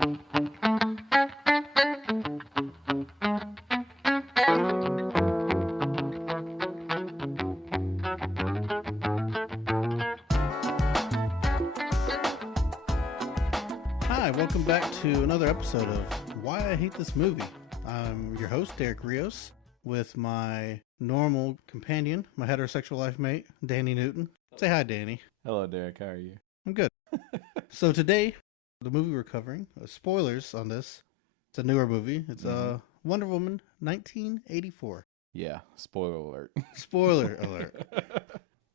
Hi, welcome back to another episode of Why I Hate This Movie. I'm your host, Derek Rios, with my normal companion, my heterosexual life mate, Danny Newton. Say hi, Danny. Hello, Derek. How are you? I'm good. So today, the movie we're covering, spoilers on this, it's a newer movie. It's Wonder Woman 1984. Yeah, spoiler alert. Spoiler alert.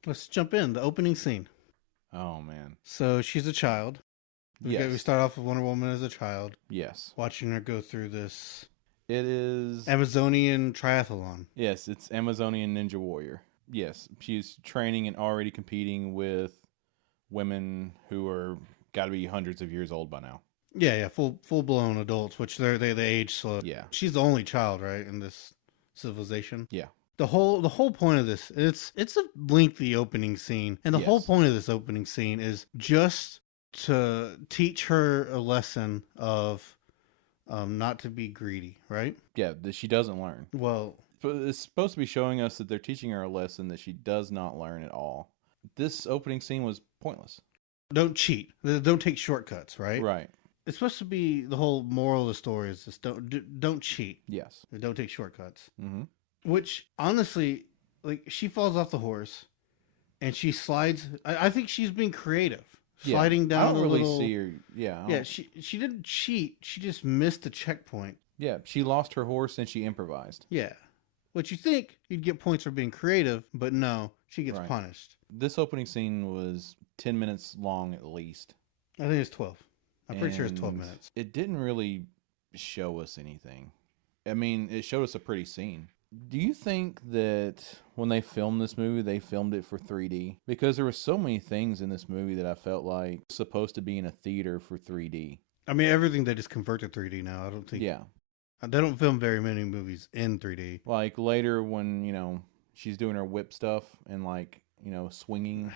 Let's jump in. The opening scene. Oh, man. So she's a child. We start off with Wonder Woman as a child. Yes. Watching her go through this... It is... Amazonian triathlon. Yes, it's Amazonian Ninja Warrior. Yes, she's training and already competing with women who are got to be hundreds of years old by now. Yeah, full-blown adults, which they age slow. Yeah. She's the only child, right, in this civilization? Yeah. The whole point of this, it's a lengthy opening scene, and the whole point of this opening scene is just to teach her a lesson of not to be greedy, right? Yeah, that she doesn't learn. Well, But it's supposed to be showing us that they're teaching her a lesson that she does not learn at all. This opening scene was pointless. don't cheat. Don't take shortcuts, right? Right. It's supposed to be the whole moral of the story is just don't cheat. Yes. Don't take shortcuts. Mm-hmm. Which, honestly, like, she falls off the horse and she slides. I think she's being creative. Sliding down I don't a really little... see her. Yeah. Yeah, she didn't cheat. She just missed a checkpoint. Yeah, she lost her horse and she improvised. Yeah. Which you think you'd get points for being creative, but no, she gets punished. This opening scene was 10 minutes long at least. I think it's 12. I'm pretty sure it's 12 minutes. It didn't really show us anything. I mean, it showed us a pretty scene. Do you think that when they filmed this movie, they filmed it for 3D? Because there were so many things in this movie that I felt like supposed to be in a theater for 3D. I mean, everything they just convert to 3D now. I don't think... Yeah. They don't film very many movies in 3D. Like later when, she's doing her whip stuff and swinging...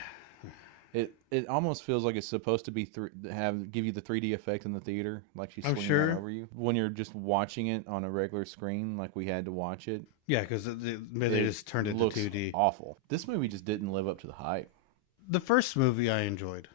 It almost feels like it's supposed to be give you the 3D effect in the theater, like she's swinging right over you. When you're just watching it on a regular screen, like we had to watch it. Yeah, because they just turned it to 2D. Awful. This movie just didn't live up to the hype. The first movie I enjoyed.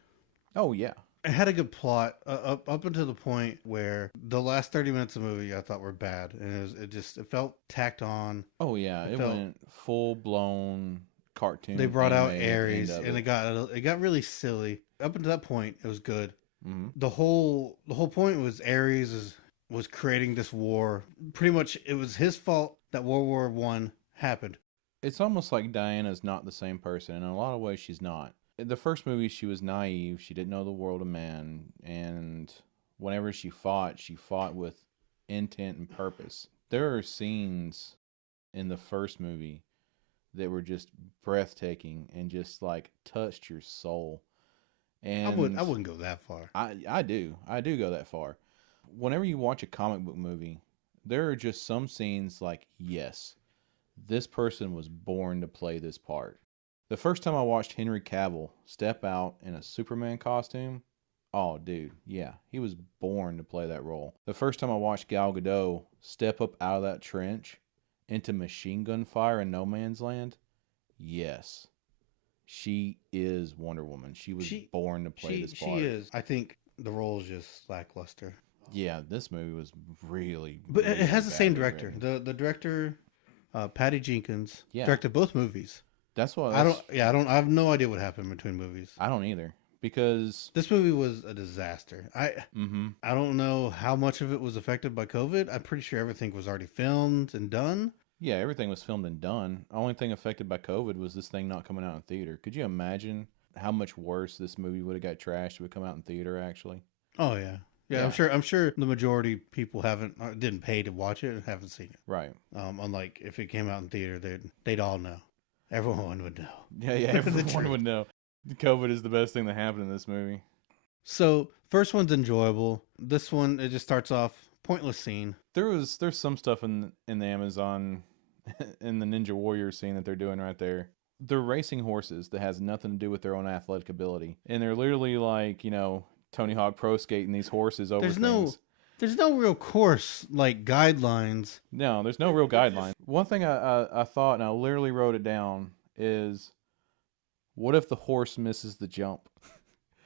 Oh yeah, it had a good plot up until the point where the last 30 minutes of the movie I thought were bad, and it felt tacked on. Oh yeah, it went full blown cartoon. They brought out Ares, and it got really silly. Up until that point, it was good. Mm-hmm. The whole point was Ares was creating this war. Pretty much, it was his fault that World War I happened. It's almost like Diana's not the same person. In a lot of ways, she's not. In the first movie, she was naive. She didn't know the world of man, and whenever she fought with intent and purpose. There are scenes in the first movie that were just breathtaking and just like touched your soul. And I wouldn't go that far. I do go that far. Whenever you watch a comic book movie, there are just some scenes like, yes, this person was born to play this part. The first time I watched Henry Cavill step out in a Superman costume, oh dude, yeah, he was born to play that role. The first time I watched Gal Gadot step up out of that trench into machine gun fire in No Man's Land, yes, she is Wonder Woman. She was born to play this part. She is. I think the role is just lackluster. Yeah, this movie was really... But really it has the same director. The director, Patty Jenkins, directed both movies. That's what... I have no idea what happened between movies. I don't either. Because... this movie was a disaster. I don't know how much of it was affected by COVID. I'm pretty sure everything was already filmed and done. Yeah, everything was filmed and done. The only thing affected by COVID was this thing not coming out in theater. Could you imagine how much worse this movie would have got trashed if it come out in theater, actually? Oh, yeah. Yeah, I'm sure the majority of people didn't pay to watch it and haven't seen it. Right. Unlike if it came out in theater, they'd all know. Everyone would know. Yeah, everyone would know. COVID is the best thing that happened in this movie. So, first one's enjoyable. This one, it just starts off pointless scene. There's some stuff in the Amazon, in the Ninja Warrior scene that they're doing right there. They're racing horses that has nothing to do with their own athletic ability. And they're literally like, Tony Hawk pro skating these horses over things. There's no real course, like, guidelines. No, there's no real guideline. One thing I thought, and I literally wrote it down, is what if the horse misses the jump?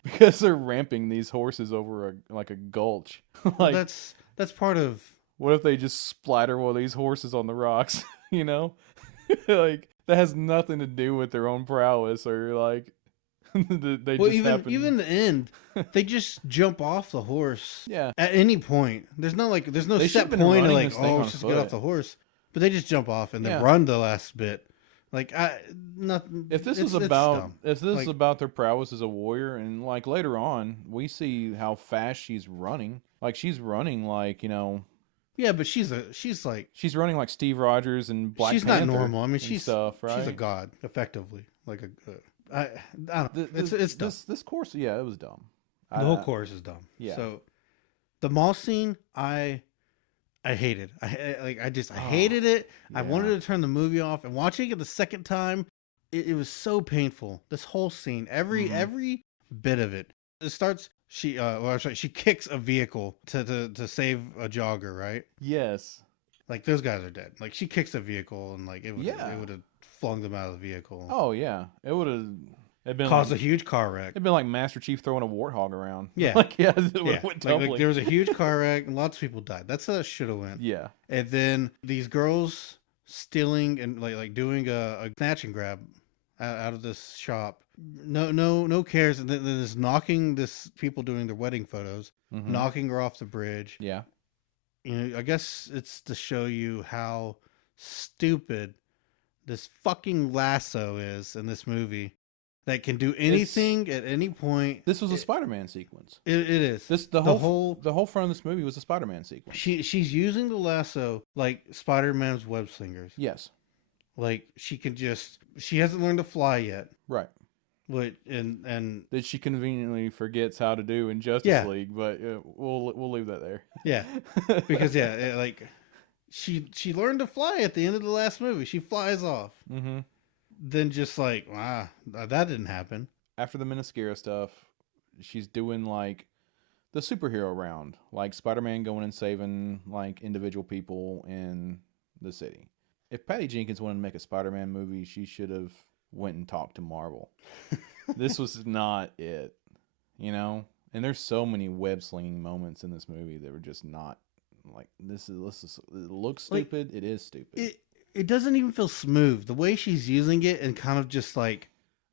Because they're ramping these horses over a gulch. Well, that's part of... What if they just splatter one of these horses on the rocks? You know, like that has nothing to do with their own prowess or like they Well, just happen. even the end, they just jump off the horse. Yeah. At any point, there's no They set should've been point of running like, this thing oh, on let's just get off foot. the horse. But they just jump off and then Yeah. run the last bit. Like nothing. If this it's is about dumb. if this Like- is about their prowess as a warrior, and like later on we see how fast she's running. Like she's running like, you know, Yeah, but she's like, she's running like Steve Rogers and Black she's Panther not normal. I mean, and she's stuff, right? she's a god, effectively. Like I don't know. Th- It's dumb. this course, yeah, it was dumb. The whole course is dumb. Yeah. So the mall scene, I hated. I hated it. I yeah. wanted to turn the movie off, and watching it the second time, it was so painful. This whole scene, every bit of it. It starts. She she kicks a vehicle to save a jogger, right? Yes. Like those guys are dead. Like she kicks a vehicle, and like it would have flung them out of the vehicle. Oh yeah, it would have. It'd been Caused like, a huge car wreck. It'd been like Master Chief throwing a warthog around. Yeah. Like it would Yeah, have went like tumbling. there was a huge car wreck, and lots of people died. That's how it should have went. Yeah. And then these girls stealing and like doing a snatch and grab out of this shop. No cares. And then there's knocking this people doing their wedding photos, Mhm. knocking her off the bridge. Yeah. You know, I guess it's to show you how stupid this fucking lasso is in this movie. That can do anything at any point. This was a Spider-Man sequence. It is. The whole front of this movie was a Spider-Man sequence. She's using the lasso like Spider-Man's web slingers. Yes. Like she hasn't learned to fly yet. Right. And That she conveniently forgets how to do in Justice League, but we'll leave that there. yeah, because like she learned to fly at the end of the last movie. She flies off. Mm-hmm. Then just like that didn't happen. After the Minascura stuff, she's doing like the superhero round, like Spider-Man going and saving like individual people in the city. If Patty Jenkins wanted to make a Spider-Man movie, she should have went and talked to Marvel. This was not it, you know. And there's so many web slinging moments in this movie that were just not like this is it looks stupid. Like, it is stupid. It doesn't even feel smooth. The way she's using it and kind of just like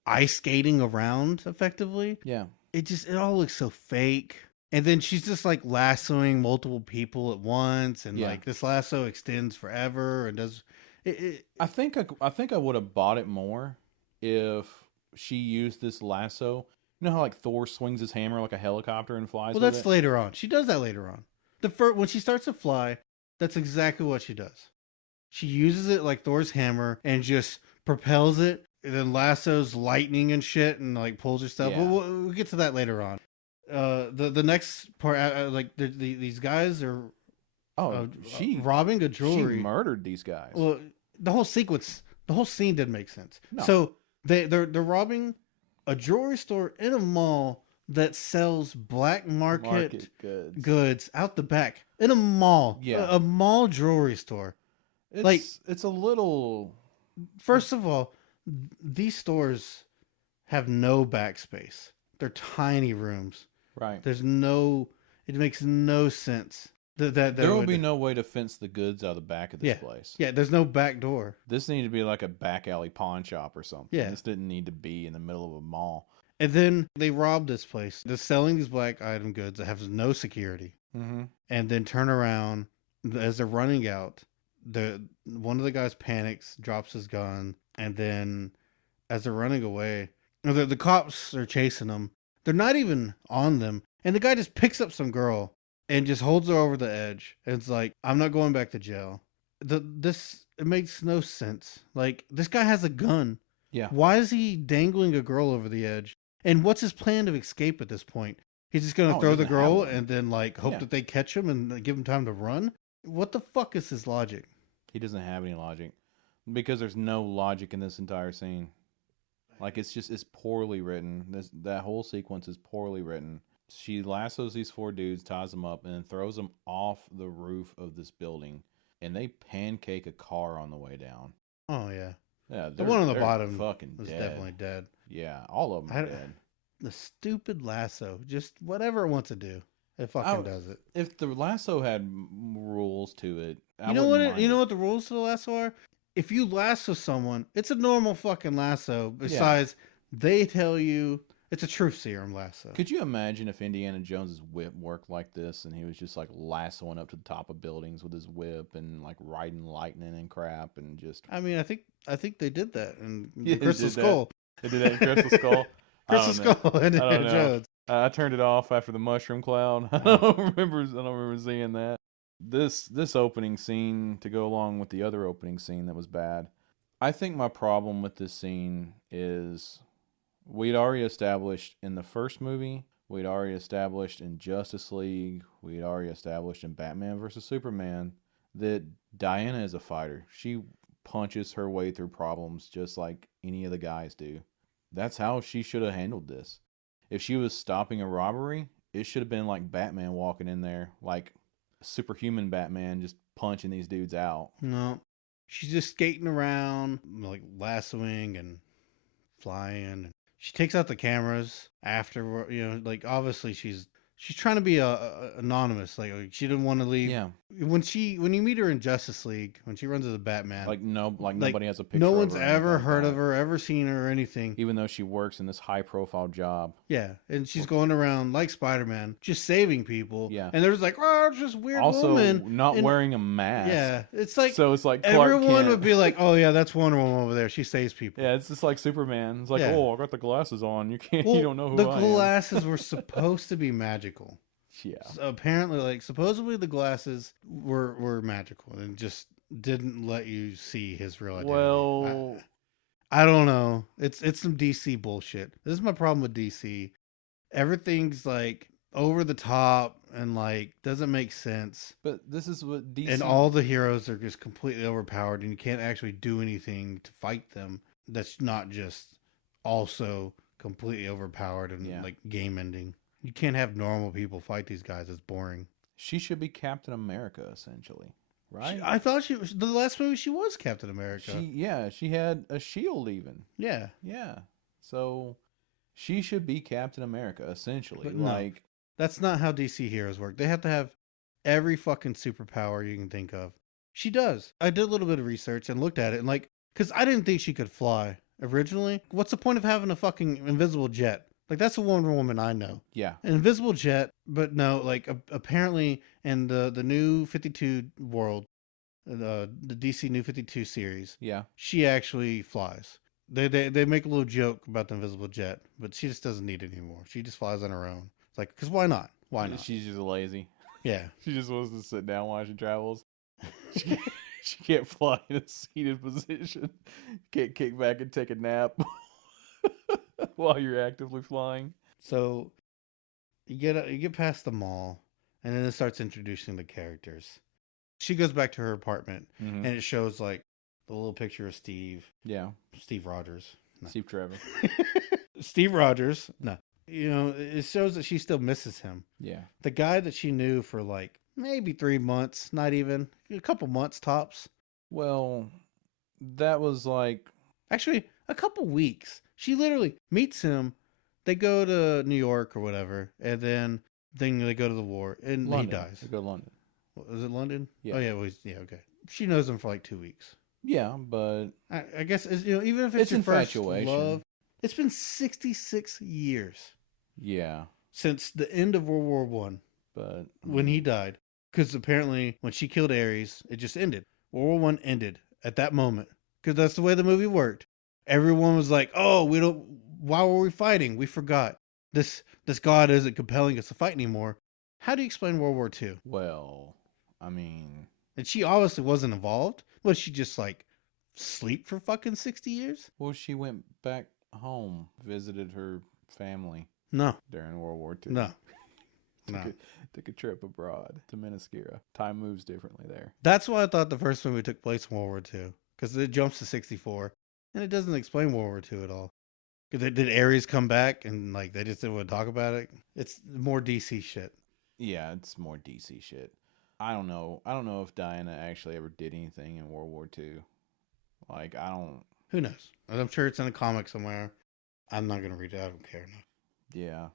ice skating around effectively. Yeah. It all looks so fake. And then she's just like lassoing multiple people at once. And like this lasso extends forever and does it. I think I would have bought it more if she used this lasso. You know how like Thor swings his hammer like a helicopter and flies? Well, with that's it? later on. She does that later on. When she starts to fly, that's exactly what she does. She uses it like Thor's hammer and just propels it, and then lassos lightning and shit, and like pulls her stuff. Yeah. We'll get to that later on. The next part, like these guys are she robbing a jewelry. She murdered these guys. Well, the whole sequence, the whole scene didn't make sense. No. So they're robbing a jewelry store in a mall that sells black market goods out the back in a mall. Yeah. A mall jewelry store. It's a little. First of all, these stores have no backspace. They're tiny rooms. Right. It makes no sense. There will be no way to fence the goods out of the back of this place. Yeah, there's no back door. This needed to be like a back alley pawn shop or something. Yeah. This didn't need to be in the middle of a mall. And then they rob this place. They're selling these black item goods that have no security. Mm-hmm. And then turn around as they're running out. One of the guys panics, drops his gun, and then as they're running away, the cops are chasing them. They're not even on them, and the guy just picks up some girl and just holds her over the edge. And it's like, I'm not going back to jail. It makes no sense. Like, this guy has a gun. Yeah. Why is he dangling a girl over the edge? And what's his plan of escape at this point? He's just gonna throw the girl and then like hope that they catch him and give him time to run. What the fuck is his logic? He doesn't have any logic because there's no logic in this entire scene. Like it's poorly written. That whole sequence is poorly written. She lassos these 4 dudes, ties them up, and then throws them off the roof of this building. And they pancake a car on the way down. Oh yeah. Yeah, The one on the they're bottom fucking was dead. definitely dead. Yeah, all of them are dead. The stupid lasso, just whatever it wants to do, it fucking does it. If the lasso had rules to it, You know what the rules to the lasso are? If you lasso someone, it's a normal fucking lasso. Besides, they tell you it's a truth serum lasso. Could you imagine if Indiana Jones's whip worked like this, and he was just like lassoing up to the top of buildings with his whip and like riding lightning and crap and just? I mean, I think they did that in Crystal Skull. They did that in Crystal Skull. Crystal Skull and Indiana Jones. I turned it off after the mushroom cloud. I don't remember seeing that. This opening scene to go along with the other opening scene that was bad. I think my problem with this scene is we'd already established in the first movie, we'd already established in Justice League, we'd already established in Batman vs. Superman that Diana is a fighter. She punches her way through problems just like any of the guys do. That's how she should have handled this. If she was stopping a robbery, it should have been like Batman walking in there, like superhuman Batman just punching these dudes out. No. She's just skating around, like lassoing and flying. She takes out the cameras after, like obviously she's trying to be anonymous. Like she didn't want to leave. Yeah. When you meet her in Justice League, when she runs to the Batman, nobody has a picture. No of one's her ever heard of her, ever seen her or anything. Even though she works in this high profile job. Yeah, and she's going around like Spider-Man, just saving people. Yeah, and there's like, oh, it's just weird also, woman not wearing a mask. Yeah, it's like Clark everyone Kent would be like, oh yeah, that's Wonder Woman over there. She saves people. Yeah, it's just like Superman. It's like, oh, I got the glasses on. You can't. Well, you don't know who I am. The glasses were supposed to be magical. Yeah. So apparently, supposedly the glasses were magical and just didn't let you see his real identity. Well, I don't know. It's some DC bullshit. This is my problem with DC. Everything's like over the top and like doesn't make sense. But this is what DC, and all the heroes are just completely overpowered and you can't actually do anything to fight them. That's not just also completely overpowered and like game ending. You can't have normal people fight these guys. It's boring. She should be Captain America, essentially, right? I thought she was the last movie. She was Captain America. She had a shield even. Yeah. So she should be Captain America, essentially. But no, that's not how DC heroes work. They have to have every fucking superpower you can think of. She does. I did a little bit of research and looked at it, and because I didn't think she could fly originally. What's the point of having a fucking invisible jet? Like, that's a Wonder Woman I know. Yeah. An invisible jet, but no, apparently in the new 52 world, the DC New 52 series, she actually flies. They make a little joke about the invisible jet, but she just doesn't need it anymore. She just flies on her own. It's like, because why not? Why not? She's just lazy. Yeah. She just wants to sit down while she travels. She can't fly in a seated position. Can't kick back and take a nap. While you're actively flying. So you get past the mall and then it starts introducing the characters. She goes back to her apartment and it shows like the little picture of Steve. Yeah. Steve Rogers. No. Steve Trevor. Steve Rogers. No. It shows that she still misses him. Yeah. The guy that she knew for like maybe 3 months, not even a couple months tops. Well, that was like actually a couple weeks. She literally meets him. They go to New York or whatever, and then they go to the war, and London. He dies. They go to London. Was it London? Yeah. Oh yeah. Okay. She knows him for like 2 weeks. Yeah, but I guess even if it's your infatuation. First love, it's been 66 years. Yeah. Since the end of World War One, but when he died, because apparently when she killed Ares, it just ended. World War One ended at that moment because that's the way the movie worked. Everyone was like, "Oh, why were we fighting? We forgot. This God isn't compelling us to fight anymore." How do you explain World War II? Well, I mean, and she obviously wasn't involved. Was she just like sleep for fucking 60 years? Well, she went back home, visited her family. No. During World War II. No. Took a trip abroad to Minnesota. Time moves differently there. That's why I thought the first movie took place in World War II, because it jumps to 64. And it doesn't explain World War II at all. Did Ares come back and like they just didn't want to talk about it? It's more DC shit. Yeah, it's more DC shit. I don't know. I don't know if Diana actually ever did anything in World War II. Like, I don't. Who knows? I'm sure it's in a comic somewhere. I'm not gonna read it. I don't care enough. Yeah.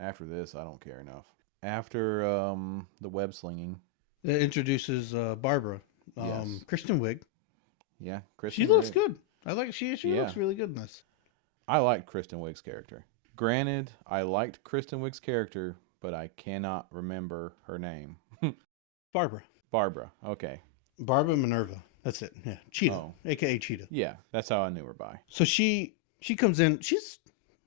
After this, I don't care enough. After the web slinging. It introduces Barbara, Yes. Kristen Wiig. Yeah, She Kristen looks Wiig. good. I like she Yeah. looks really good in this. I liked Kristen Wiig's character. Granted, I liked Kristen Wiig's character, but I cannot remember her name. Barbara. Barbara. Okay. Barbara Minerva. That's it. Yeah, Cheetah, Oh. aka Cheetah. Yeah, that's how I knew her by. So she comes in.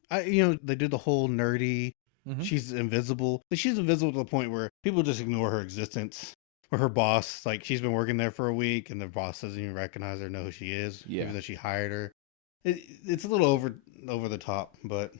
They do the whole nerdy. Mm-hmm. She's invisible. She's invisible to the point where people just ignore her existence. Or her boss, like she's been working there for a week, and the boss doesn't even recognize her, know who she is, Yeah. even though she hired her. It's a little over the top, but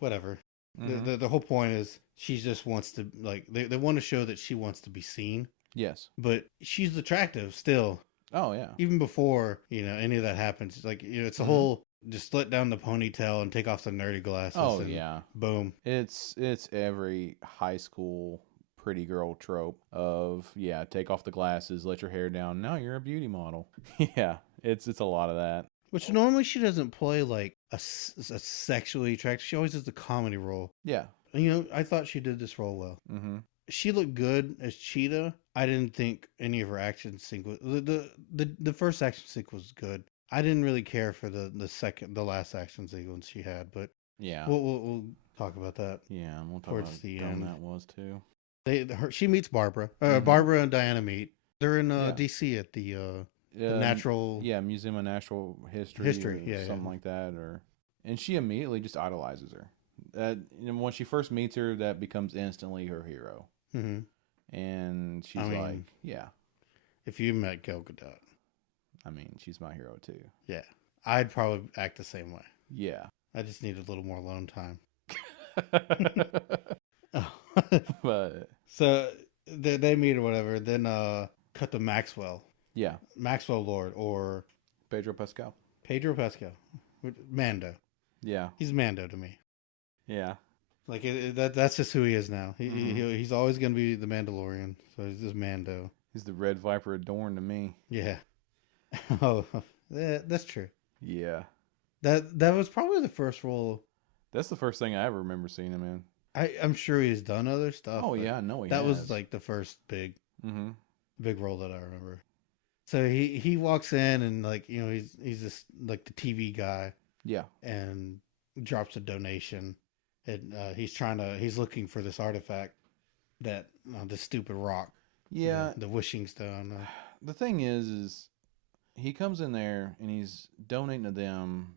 whatever. Mm-hmm. The whole point is she just wants to they want to show that she wants to be seen. Yes. But she's attractive still. Oh yeah. Even before, any of that happens. Like, it's a whole just let down the ponytail and take off the nerdy glasses. Oh and yeah. Boom. It's every high school pretty girl trope of take off the glasses, let your hair down. Now you're a beauty model. Yeah, it's a lot of that. Which normally she doesn't play like a sexually attractive. She always does the comedy role. Yeah. And, I thought she did this role well. Mm-hmm. She looked good as Cheetah. I didn't think any of her action sequence. The first action sequence was good. I didn't really care for the last action sequence she had, but Yeah. we'll talk about that. Yeah, and we'll talk towards about the how dumb end. that was too. She meets Barbara. Mhm. Barbara and Diana meet. They're in Yeah. DC at the natural. Yeah, Museum of Natural History. History, Or yeah, something yeah. like that. And she immediately just idolizes her. When she first meets her, that becomes instantly her hero. Mm-hmm. And she's like, yeah. If you met Gal Gadot, I mean, she's my hero too. yeah, I'd probably act the same way. Yeah. I just need a little more alone time. But so they meet or whatever. Then cut to Maxwell. yeah, Maxwell Lord or Pedro Pascal. Pedro Pascal. Mando. Yeah. He's Mando to me. Yeah. Like that's just who he is now. He's always gonna be the Mandalorian. So he's just Mando. He's the Red Viper adorned to me. Yeah. Oh, that's true. Yeah. That was probably the first role. That's the first thing I ever remember seeing him in. I'm sure he's done other stuff. Oh yeah, I know he that has. was like the first big Mm-hmm. role that I remember. So he walks in and like he's just like the TV guy. Yeah. And drops a donation, and he's looking for this artifact, that this stupid rock. Yeah. The wishing stone. The thing is he comes in there and he's donating to them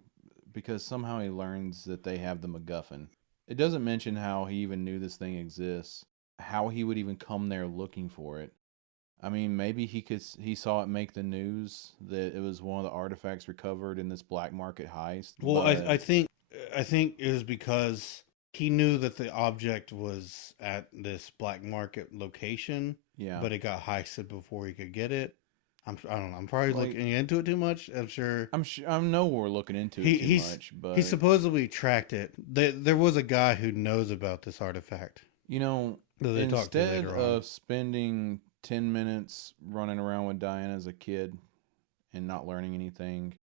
because somehow he learns that they have the MacGuffin. It doesn't mention how he even knew this thing exists, how he would even come there looking for it. I mean, maybe he saw it make the news that it was one of the artifacts recovered in this black market heist. Well, I think it was because he knew that the object was at this black market location. Yeah. But it got heisted before he could get it. I don't know. I'm probably looking into it too much. I'm sure. I know we're looking into it too much, but he supposedly tracked it. There was a guy who knows about this artifact. Instead of spending 10 minutes running around with Diana as a kid and not learning anything,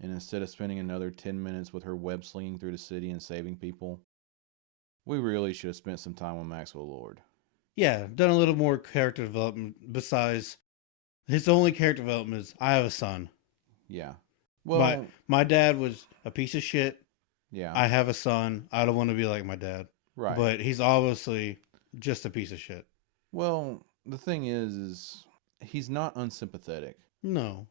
and instead of spending another 10 minutes with her web slinging through the city and saving people, we really should have spent some time with Maxwell Lord. Yeah, done a little more character development. Besides, his only character development is, I have a son. Yeah. Well, my dad was a piece of shit. Yeah. I have a son. I don't want to be like my dad. Right. But he's obviously just a piece of shit. Well, the thing is he's not unsympathetic. No.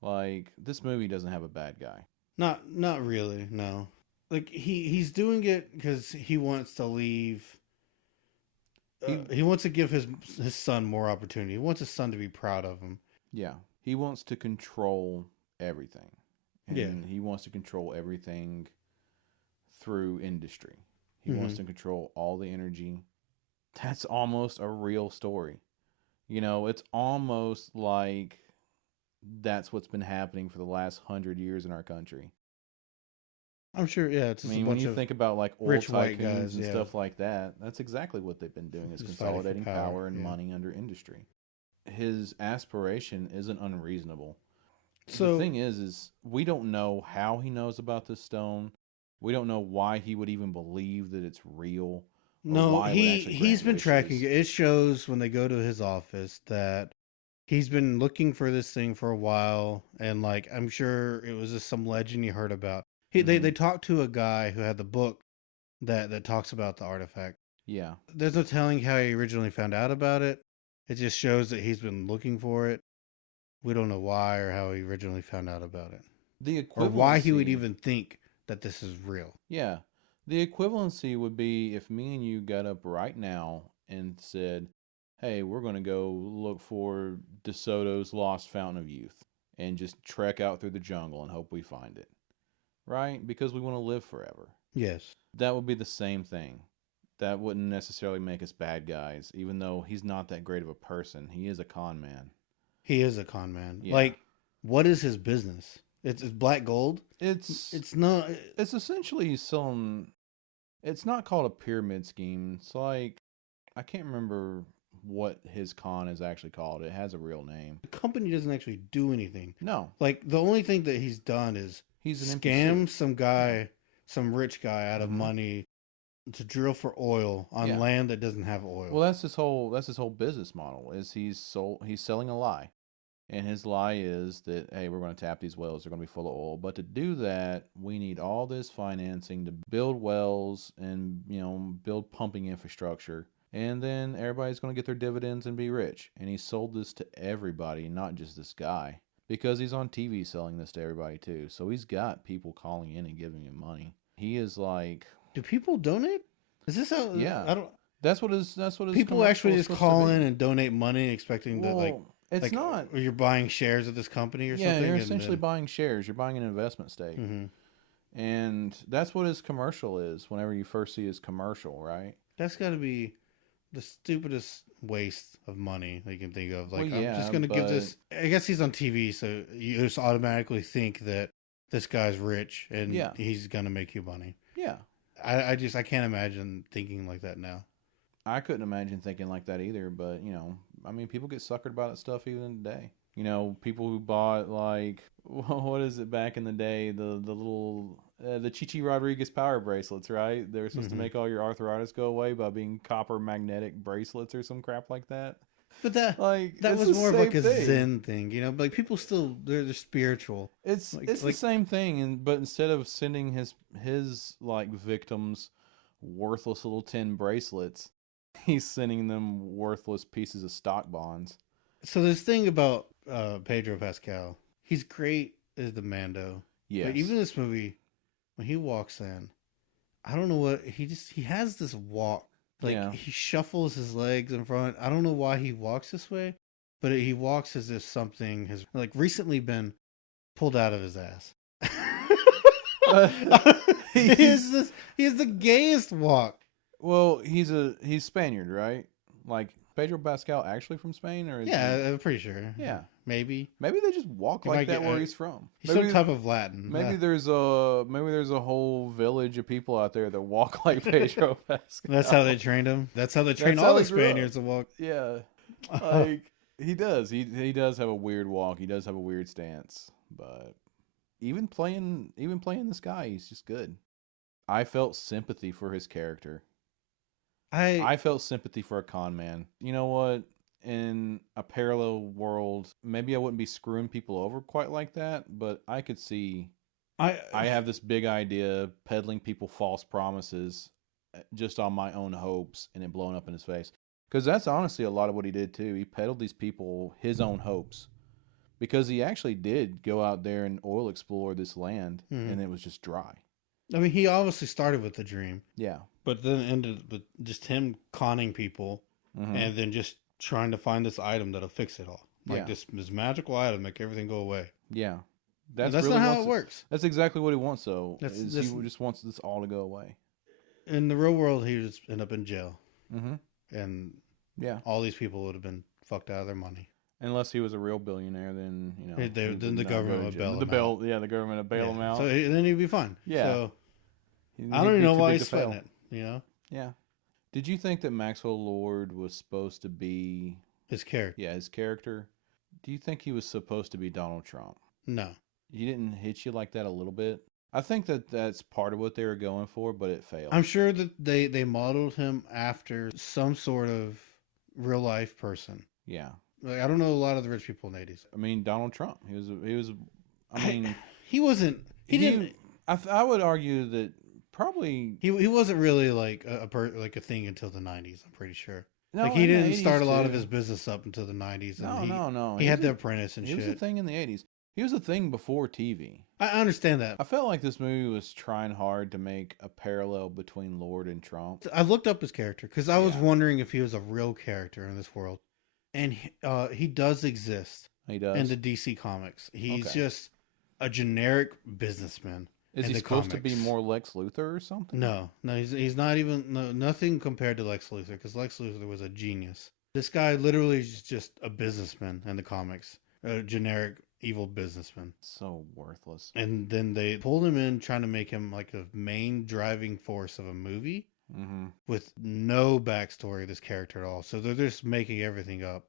Like, this movie doesn't have a bad guy. Not really, no. Like, he's doing it because he wants to leave. He wants to give his son more opportunity. He wants his son to be proud of him. Yeah. He wants to control everything. And he wants to control everything through industry. He wants to control all the energy. That's almost a real story. It's almost like that's what's been happening for the last 100 years in our country. I'm sure. Yeah, it's I just mean, a when bunch you of think about like oil rich white tycoons guys, and yeah. stuff like that, that's exactly what they've been doing is Just fighting for consolidating power, power and yeah. money under industry. His aspiration isn't unreasonable. The So thing is we don't know how he knows about this stone. We don't know why he would even believe that it's real or no, why it would actually he's grant been tracking wishes. it. It shows when they go to his office that he's been looking for this thing for a while, and like I'm sure it was just some legend he heard about. They Hmm. talked to a guy who had the book that talks about the artifact. Yeah. There's no telling how he originally found out about it. It just shows that he's been looking for it. We don't know why or how he originally found out about it, The or why he would equivalency, even think that this is real. yeah. The equivalency would be if me and you got up right now and said, hey, we're going to go look for DeSoto's Lost Fountain of Youth and just trek out through the jungle and hope we find it. Right? Because we want to live forever. Yes, That would be the same thing. That wouldn't necessarily make us bad guys, even though he's not that great of a person. He is a con man. he is a con man. Yeah. Like, what is his business? It's black gold. It's It's not. it's essentially some. It's not called a pyramid scheme. It's like I can't remember what his con is actually called. It has a real name. The company doesn't actually do anything. No, Like the only thing that he's done is he's an scam NPC. some guy, some rich guy out of Mhm. money to drill for oil on Yeah. land that doesn't have oil. Well, that's his whole business model. Is he's selling a lie, and his lie is that hey, we're going to tap these wells. They're going to be full of oil. But to do that, we need all this financing to build wells and build pumping infrastructure. And then everybody's going to get their dividends and be rich. And he sold this to everybody, not just this guy, because he's on TV selling this to everybody too. So he's got people calling in and giving him money. He is like, Do people donate? Is this how? yeah, I don't. that's what his People commercial actually is just supposed call to in be. and donate money, expecting that Well, it's like not. or you're buying shares of this company or Yeah, something. you're essentially buying shares. You're buying an investment stake. Mm-hmm. And that's what his commercial is whenever you first see his commercial, right? That's got to be the stupidest waste of money that you can think of. Like, Well, I'm yeah, just going to give but this. I guess he's on TV, so you just automatically think that this guy's rich and Yeah. he's going to make you money. yeah, I can't imagine thinking like that now. I couldn't imagine thinking like that either. But I mean, people get suckered by that stuff even today. People who bought like what is it back in the day, the little the Chichi Rodriguez power bracelets, right? They were supposed to make all your arthritis go away by being copper magnetic bracelets or some crap like that. But that Like that it's was the more of like a same thing. Zen thing, Like people still they're spiritual. It's Like- it's like- the same thing, but instead of sending his like victims worthless little tin bracelets, he's sending them worthless pieces of stock bonds. So this thing about Pedro Pascal, he's great as the Mando. Yes. But even in this movie, when he walks in, I don't know what he has this walk. Like Yeah. he shuffles his legs in front. I don't know why he walks this way, but he walks as if something has like recently been pulled out of his ass. he has the gayest walk. Well, he's Spaniard, right? Like Pedro Pascal actually from Spain, or is Yeah, I'm pretty sure. Yeah. Maybe maybe they just walk He like might that get- where he's from. he's Maybe, some type of Latin. maybe there's a whole village of people out there that walk like Pedro Pascal. That's how they trained him. That's how they train That's all how the they grew up. Spaniards to walk. Yeah. Like he does. He does have a weird walk. He does have a weird stance. But even playing this guy, he's just good. I felt sympathy for his character. I felt sympathy for a con man. You know what? In a parallel world, maybe I wouldn't be screwing people over quite like that, but I could see I have this big idea, peddling people false promises just on my own hopes and it blowing up in his face. Because that's honestly a lot of what he did too. He peddled these people his own hopes. Because he actually did go out there and oil explore this land and it was just dry. I mean, he obviously started with the dream, Yeah. but then ended with just him conning people Mhm. and then just trying to find this item that'll fix it all. Like Yeah. this magical item, make everything go away. Yeah. That's really not how wants it works. That's exactly what he wants, though. That's- Is that's- he just wants this all to go away. In the real world, he would just end up in jail, Mm-hmm. and Yeah. all these people would have been fucked out of their money. Unless he was a real billionaire, then Then the government would bail him the government would bail him out. So then he'd be fine. Yeah. So I don't He'd even be know too why big he's to fail. fighting it. You know, Yeah. Did you think that Maxwell Lord was supposed to be, his character. yeah, his character? Do you think he was supposed to be Donald Trump? No, You didn't hit you like that a little bit? I think that that's part of what they were going for, but it failed. I'm sure that they modeled him after some sort of real life person. Yeah. Like, I don't know a lot of the rich people in the 80s. I mean, Donald Trump. He was. I mean, he wasn't. He didn't. I would argue that probably He wasn't really like like a thing until the 90s. I'm pretty sure. no. Like he in the didn't start a 80s lot of too. his business up until the 90s. And No. He had The Apprentice and He shit. was a thing in the 80s. He was a thing before TV. I understand that. I felt like this movie was trying hard to make a parallel between Lord and Trump. I looked up his character because I was Yeah. wondering if he was a real character in this world, and he does exist He does. in the DC comics. He's Okay. just a generic businessman. Is in he the supposed to be comics. more Lex Luthor or something? No, he's not even nothing compared to Lex Luthor because Lex Luthor was a genius. This guy literally is just a businessman in the comics, a generic evil businessman. So worthless. And then they pulled him in, trying to make him like a main driving force of a movie Mm-hmm. with no backstory of this character at all. So they're just making everything up.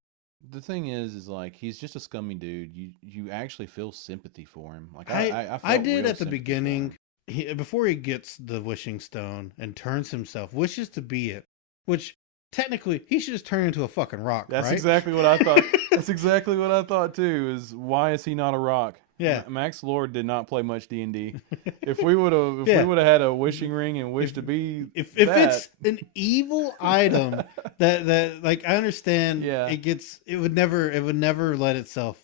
The thing is like he's just a scummy dude. You actually feel sympathy for him. Like I felt did real at the sympathy for beginning. him. Before he gets the wishing stone and turns himself, wishes to be it, which technically he should just turn into a fucking rock. That's right? exactly what I thought. That's exactly what I thought too. Is why is he not a rock? Yeah. Max Lord did not play much D&D. If we would have, Yeah. had a wishing ring and wished to be, if that, it's an evil item that like I understand, Yeah. it would never let itself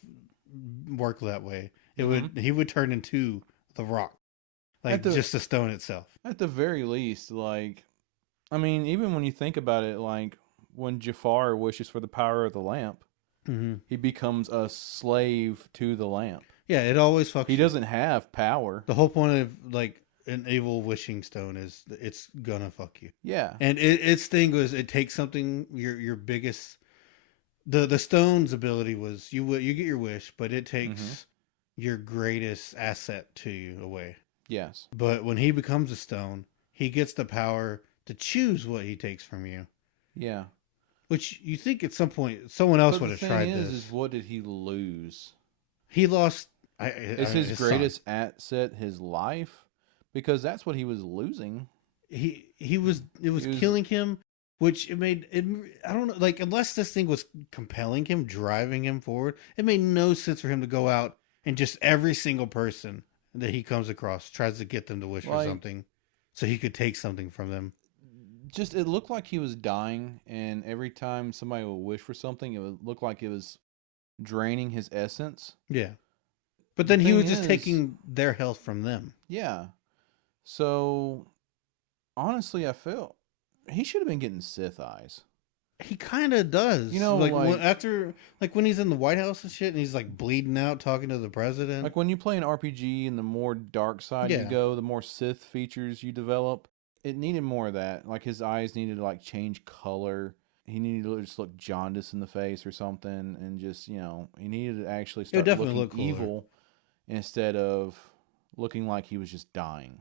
work that way. He would turn into the rock, like just the stone itself. at the very least, like, I mean, even when you think about it, like when Jafar wishes for the power of the lamp, he becomes a slave to the lamp. Yeah, it always fucks. He doesn't have power. The whole point of like an evil wishing stone is it's gonna fuck you. Yeah. And its thing was it takes something your biggest. The stone's ability was you get your wish, but it takes your greatest asset to you away. Yes. But when he becomes a stone, he gets the power to choose what he takes from you. Yeah. Which you think at some point someone else would have tried this. Is what did he lose? He lost. Is his greatest asset his life? Because that's what he was losing. It was killing him, which it made it. I don't know, like unless this thing was compelling him, driving him forward, it made no sense for him to go out and just every single person that he comes across tries to get them to wish for something, so he could take something from them. Just it looked like he was dying, and every time somebody would wish for something, it would look like it was draining his essence. Yeah. But then he was just taking their health from them. Yeah. So, honestly, I feel he should have been getting Sith eyes. He kind of does. You know, like when he's in the White House and shit, and he's like bleeding out talking to the president. Like when you play an RPG and the more dark side you go, the more Sith features you develop. It needed more of that. Like his eyes needed to like change color. He needed to just look jaundiced in the face or something, and just he needed to actually start looking evil instead of looking like he was just dying.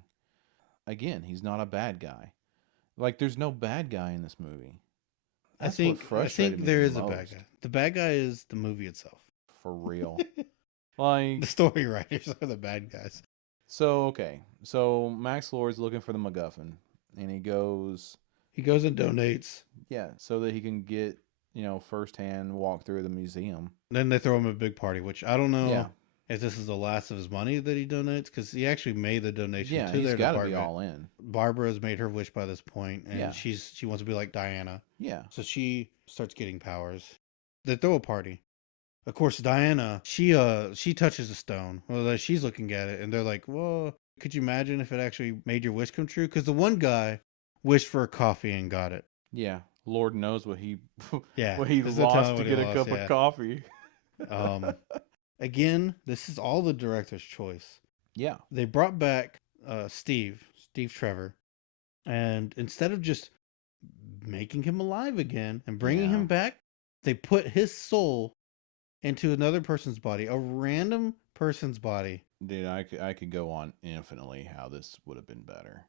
Again, he's not a bad guy. Like there's no bad guy in this movie. I think there is a bad guy. The bad guy is the movie itself. For real. Like the story writers are the bad guys. So okay. So Max Lord's looking for the MacGuffin, and he goes and donates. Yeah, so that he can get, firsthand walk through the museum. Then they throw him a big party, which I don't know if this is the last of his money that he donates, because he actually made the donation to their department. Yeah, he's got to be all in. Barbara's made her wish by this point, and she wants to be like Diana. Yeah. So she starts getting powers. They throw a party. Of course, Diana, she touches the stone. Well, she's looking at it, and they're like, well, could you imagine if it actually made your wish come true? Because the one guy wished for a coffee and got it. Yeah. Lord knows what he lost to get a cup of coffee. Again, this is all the director's choice. Yeah. They brought back Steve Trevor, and instead of just making him alive again and bringing him back, they put his soul into another person's body, a random person's body. Dude, I could go on infinitely how this would have been better.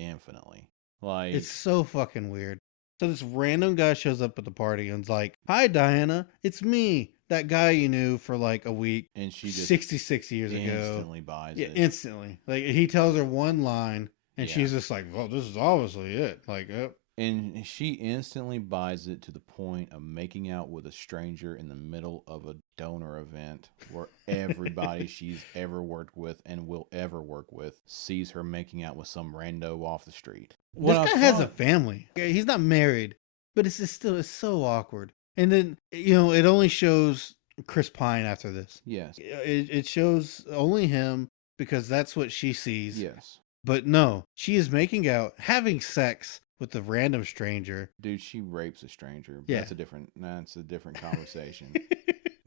infinitely. Like, It's so fucking weird. So this random guy shows up at the party and's like, "Hi, Diana, it's me, that guy you knew for like a week, and she just 66 years ago." instantly buys Yeah, it. instantly. Like he tells her one line, and Yeah. she's just like, "Well, this is obviously it." Like, And she instantly buys it to the point of making out with a stranger in the middle of a donor event where everybody she's ever worked with and will ever work with sees her making out with some rando off the street. this guy has a family. He's not married, but it's so awkward. And then it only shows Chris Pine after this. Yes. It shows only him because that's what she sees. Yes. But no, she is making out, having sex with a random stranger. Dude, she rapes a stranger. But Yeah. That's a different conversation.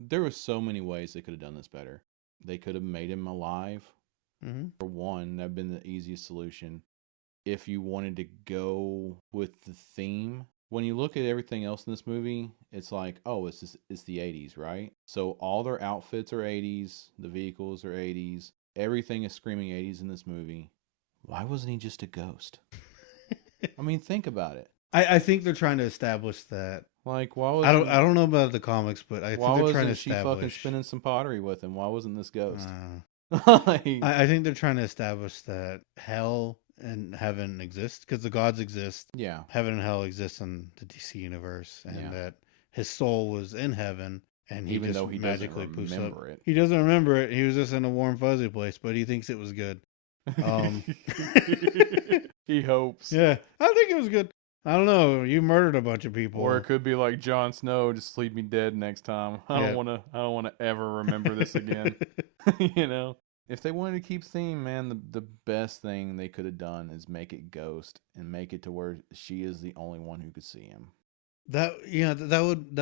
There were so many ways they could have done this better. They could have made him alive. Mm-hmm. For one, that'd been the easiest solution. If you wanted to go with the theme, when you look at everything else in this movie, it's like, oh, it's the 80s, right? So all their outfits are 80s, the vehicles are 80s, everything is screaming 80s in this movie. Why wasn't he just a ghost? I mean, think about it. I think they're trying to establish that. Like, why was I don't know about the comics, but I think they're trying to establish. She fucking spinning some pottery with him? Why wasn't this ghost? Like, I think they're trying to establish that hell and heaven exist because the gods exist. Yeah, heaven and hell exist in the DC universe, and that his soul was in heaven, and he even just though he magically doesn't remember it. He doesn't remember it. He was just in a warm fuzzy place, but he thinks it was good. He hopes. Yeah, I think it was good. I don't know. You murdered a bunch of people, or it could be like Jon Snow, just leave me dead next time. I don't want to ever remember this again. If they wanted to keep theme, man, the best thing they could have done is make it ghost and make it to where she is the only one who could see him. That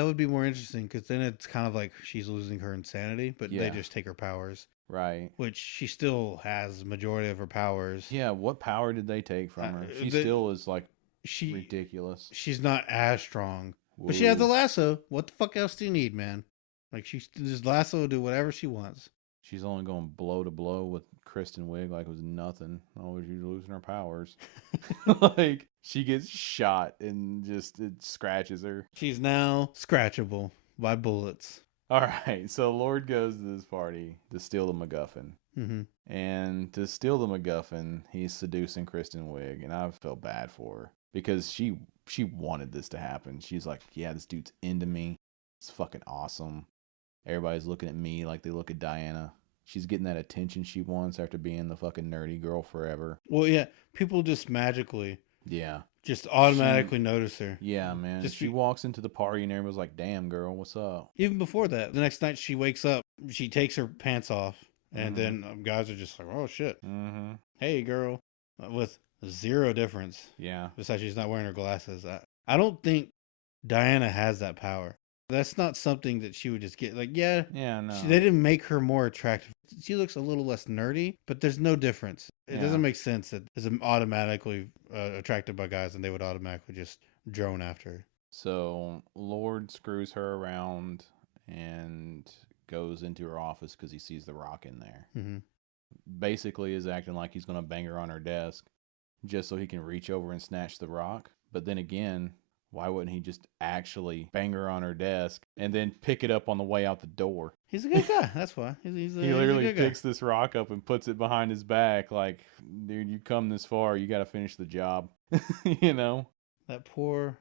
would be more interesting because then it's kind of like she's losing her insanity, but they just take her powers. Right. Which she still has the majority of her powers. Yeah, what power did they take from her? She still is like ridiculous. She's not as strong. Woo. But she has a lasso. What the fuck else do you need, man? Like, this lasso will do whatever she wants. She's only going blow to blow with Kristen Wiig like it was nothing. Oh, she's losing her powers. Like, she gets shot and it scratches her. She's now scratchable by bullets. All right, so Lord goes to this party to steal the MacGuffin. Mm-hmm. And to steal the MacGuffin, he's seducing Kristen Wiig, and I felt bad for her because she wanted this to happen. She's like, yeah, this dude's into me. It's fucking awesome. Everybody's looking at me like they look at Diana. She's getting that attention she wants after being the fucking nerdy girl forever. Well, yeah, people just magically... Yeah. Just automatically notice her. Yeah, man. She walks into the party and everyone's like, damn, girl, what's up? Even before that, the next night she wakes up, she takes her pants off, and then guys are just like, oh, shit. Mm-hmm. Hey, girl. With zero difference. Yeah. Besides she's not wearing her glasses. I don't think Diana has that power. That's not something that she would just get. Like, no. They didn't make her more attractive. She looks a little less nerdy, but there's no difference. It doesn't make sense that is automatically attracted by guys and they would automatically just drone after her. So Lord screws her around and goes into her office because he sees the Rock in there. Mm-hmm. Basically is acting like he's going to bang her on her desk just so he can reach over and snatch the Rock. But then again... why wouldn't he just actually bang her on her desk and then pick it up on the way out the door? He's a good guy. That's why. He literally picks this rock up and puts it behind his back. Like, dude, you come this far, you got to finish the job. That poor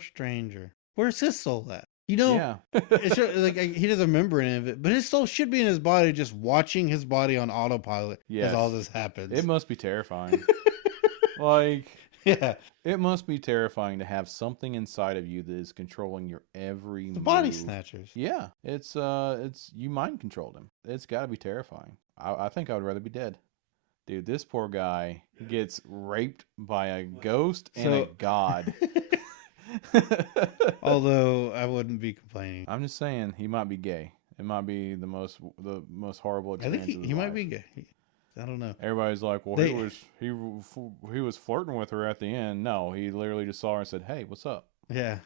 stranger. Where's his soul at? It's like he doesn't remember any of it, but his soul should be in his body, just watching his body on autopilot as all this happens. It must be terrifying. Like... yeah. It must be terrifying to have something inside of you that is controlling your every move. The body snatchers. Yeah. It's you mind controlled him. It's got to be terrifying. I think I would rather be dead. Dude, this poor guy gets raped by a ghost and a god. Although I wouldn't be complaining. I'm just saying he might be gay. It might be the most horrible experience. I think he might be gay. I don't know. Everybody's like, well, he was flirting with her at the end. No, he literally just saw her and said, hey, what's up? Yeah.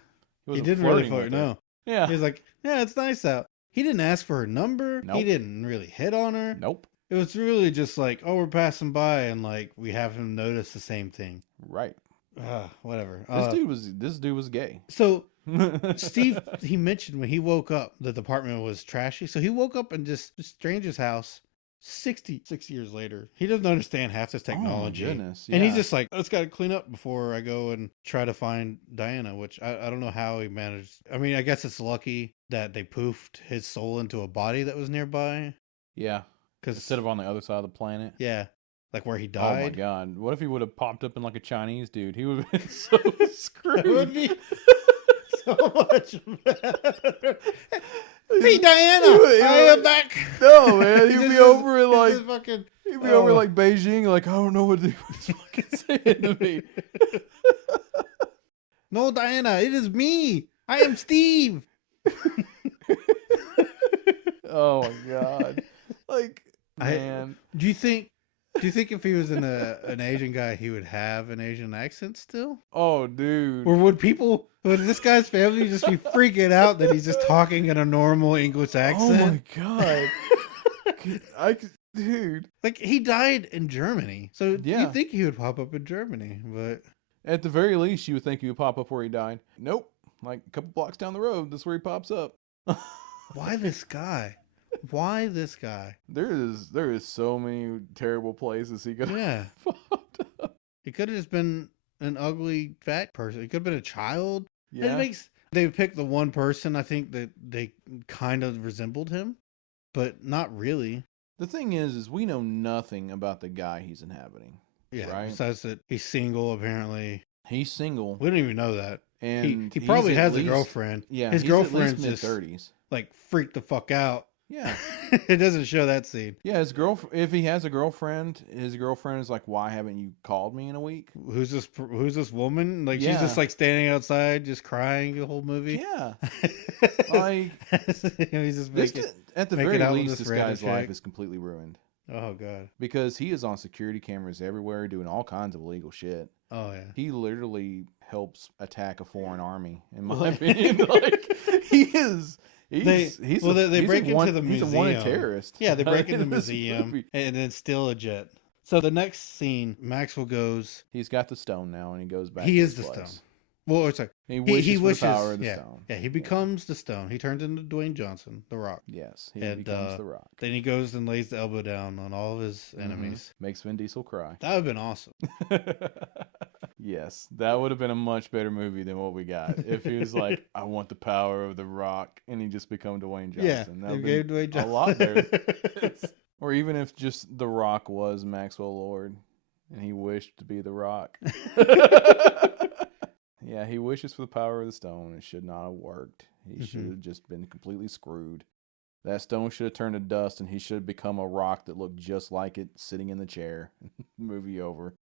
He didn't really flirt, no. Yeah. He was like, yeah, it's nice out. He didn't ask for her number. Nope. He didn't really hit on her. Nope. It was really just like, oh, we're passing by, and like we have him notice the same thing. Right. Whatever. This dude was gay. So Steve, he mentioned when he woke up, the apartment was trashy. So he woke up in just a stranger's house 66 years later. He doesn't understand half this technology. Oh, my goodness. And he's Yeah. just like, I just got to clean up before I go and try to find Diana, which I don't know how he managed. I mean, I guess it's lucky that they poofed his soul into a body that was nearby. Yeah. Cause, Instead of on the other side of the planet. yeah, like where he Oh my died. god. What if he would have popped up in like a Chinese dude? He would have been so screwed. That would be so much better. Hey, Diana, I am back. No, man. He'd This be is- over in this like is fucking. he'd be over in like Beijing, like, I don't know what he was fucking saying to me. No, Diana, it is me. I am Steve. Oh my god. Like, I- man. Do you think if he was an Asian guy, he would have an Asian accent still? Oh, dude. Or would this guy's family just be freaking out that he's just talking in a normal English Oh accent? my god. Dude. Like, he died in Germany. So Yeah. you'd think he would pop up in Germany, but At the very least, you would think he would pop up where he died. Nope. Like a couple blocks down the road, that's where he pops up. why this guy? Why this guy? There is so many terrible places he could have Yeah. popped up. He could have just been an ugly fat person. He could have been a child. Yeah. They picked the one person I think that they kind of resembled him, but not really. The thing is we know nothing about the guy he's inhabiting. Yeah. Right. Besides that he's single apparently. He's single. We don't even know that. And He he's probably at has a least- girlfriend. Yeah. His he's at least girlfriend's just mid-30s. like freaked the fuck out. Yeah. It doesn't show that scene. Yeah, his girlfriend. If he has a girlfriend, his girlfriend is like, "Why haven't you called me in a week?" Who's this woman? Like she's Yeah. just like standing outside, just crying the whole movie. Yeah, like he's just making. at the make it very out with least, this this random guy's life chick. is completely ruined Oh god. because he is on security cameras everywhere, doing all kinds of illegal shit. Oh yeah. He literally helps attack a foreign army. In my Well, opinion, like he is. They break into the He's a museum. wanted terrorist. Yeah, they break into the this museum movie. and then steal a jet. So the next scene, Maxwell goes. He's got the stone now, and he goes back. He to is his the place. stone. Well, it's like He wishes for the power of the yeah, stone. yeah. He becomes the stone. He turns into Dwayne Johnson, the Rock. Yes, he And, becomes the Rock. Then he goes and lays the elbow down on all of his enemies. Makes Vin Diesel cry. That would have been awesome. Yes, that would have been a much better movie than what we got. If he was like, "I want the power of the Rock," and he just become Dwayne Johnson. Yeah, that they would gave be Dwayne a Johnson lot better. Or even if just the Rock was Maxwell Lord, and he wished to be the Rock. Yeah, he wishes for the power of the stone. It should not have worked. He should have just been completely screwed. That stone should have turned to dust, and he should have become a rock that looked just like it, sitting in the chair. Movie over.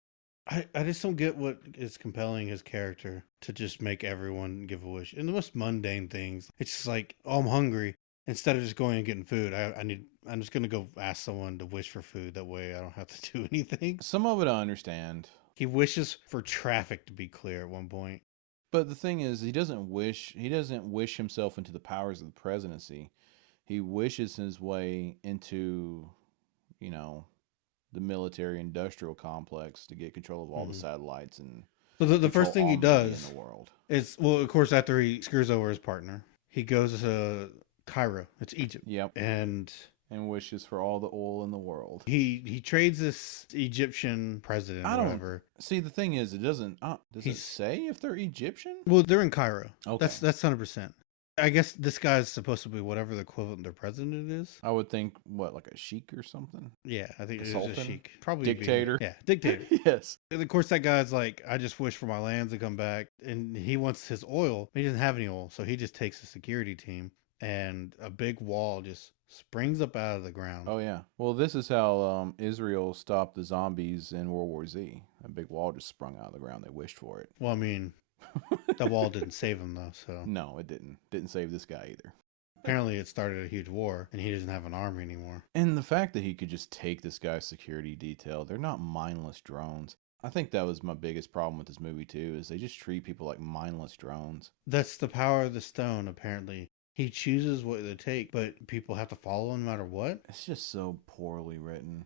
I just don't get what is compelling his character to just make everyone give a wish. In the most mundane things, it's just like, oh, I'm hungry. Instead of just going and getting food, I'm just gonna go ask someone to wish for food. That way, I don't have to do anything. Some of it I understand. He wishes for traffic to be clear at one point. But the thing is, he doesn't wish himself into the powers of the presidency. He wishes his way into, the military industrial complex to get control of all the satellites and So the first thing he control all media does in the world. is, well, of course, after he screws over his partner, he goes to Cairo. It's Egypt. Yep. And wishes for all the oil in the world. he trades this Egyptian president or whatever. See, the thing is, it doesn't. Does it say if they're Egyptian? Well, they're in Cairo. Okay. That's 100%. I guess this guy's supposed to be whatever the equivalent of their president is. I would think, like a sheik or something? Yeah, I think it's a Sultan? sheik. Probably Dictator? Yeah, dictator. Yes. And of course, that guy's like, I just wish for my lands to come back. And he wants his oil. He doesn't have any oil. So he just takes a security team and a big wall just springs up out of the ground. Oh, yeah. Well, this is how Israel stopped the zombies in World War Z. A big wall just sprung out of the ground. They wished for it. Well, I mean, that wall didn't save him, though. So No, it didn't. Didn't save this guy either. apparently it started a huge war and he doesn't have an army anymore. And the fact that he could just take this guy's security detail, they're not mindless drones. I think that was my biggest problem with this movie, too, is they just treat people like mindless drones. That's the power of the stone, apparently. he chooses what they take, but people have to follow him no matter what. It's just so poorly written.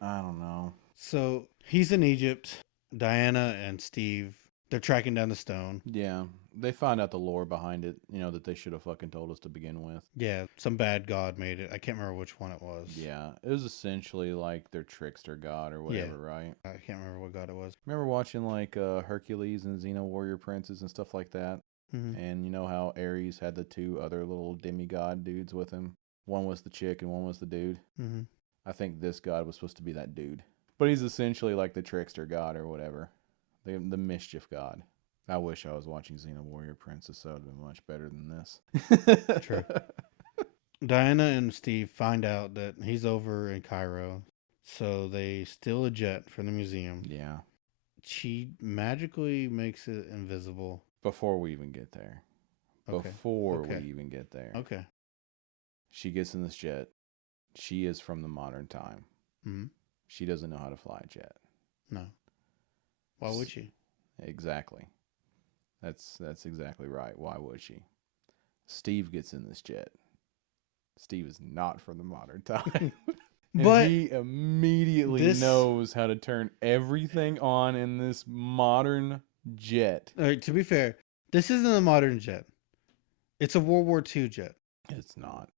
I don't know. So he's in Egypt. Diana and Steve, they're tracking down the stone. Yeah, they find out the lore behind it, that they should have fucking told us to begin with. Yeah, some bad god made it. I can't remember which one it was. Yeah, it was essentially like their trickster god or whatever, right? I can't remember what god it was. Remember watching like Hercules and Xena Warrior Princes and stuff like that? Mm-hmm. And you know how Ares had the two other little demigod dudes with him? One was the chick and one was the dude. Mm-hmm. I think this god was supposed to be that dude. But he's essentially like the trickster god or whatever. The mischief god. I wish I was watching Xena Warrior Princess. That would have been much better than this. True. Diana and Steve find out that he's over in Cairo. So they steal a jet from the museum. Yeah. She magically makes it invisible. Before we even get there. Okay. Before we even get there. Okay. She gets in this jet. She is from the modern time. Mm-hmm. She doesn't know how to fly a jet. No. Why would she? Exactly. That's exactly right. Why would she? Steve gets in this jet. Steve is not from the modern time. But he immediately knows how to turn everything on in this modern jet. All right, to be fair, this isn't a modern jet. It's a World War II jet. It's not.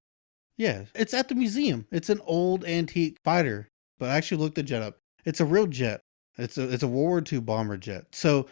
Yeah, it's at the museum. It's an old antique fighter. But I actually looked the jet up. It's a real jet. It's a World War II bomber jet. So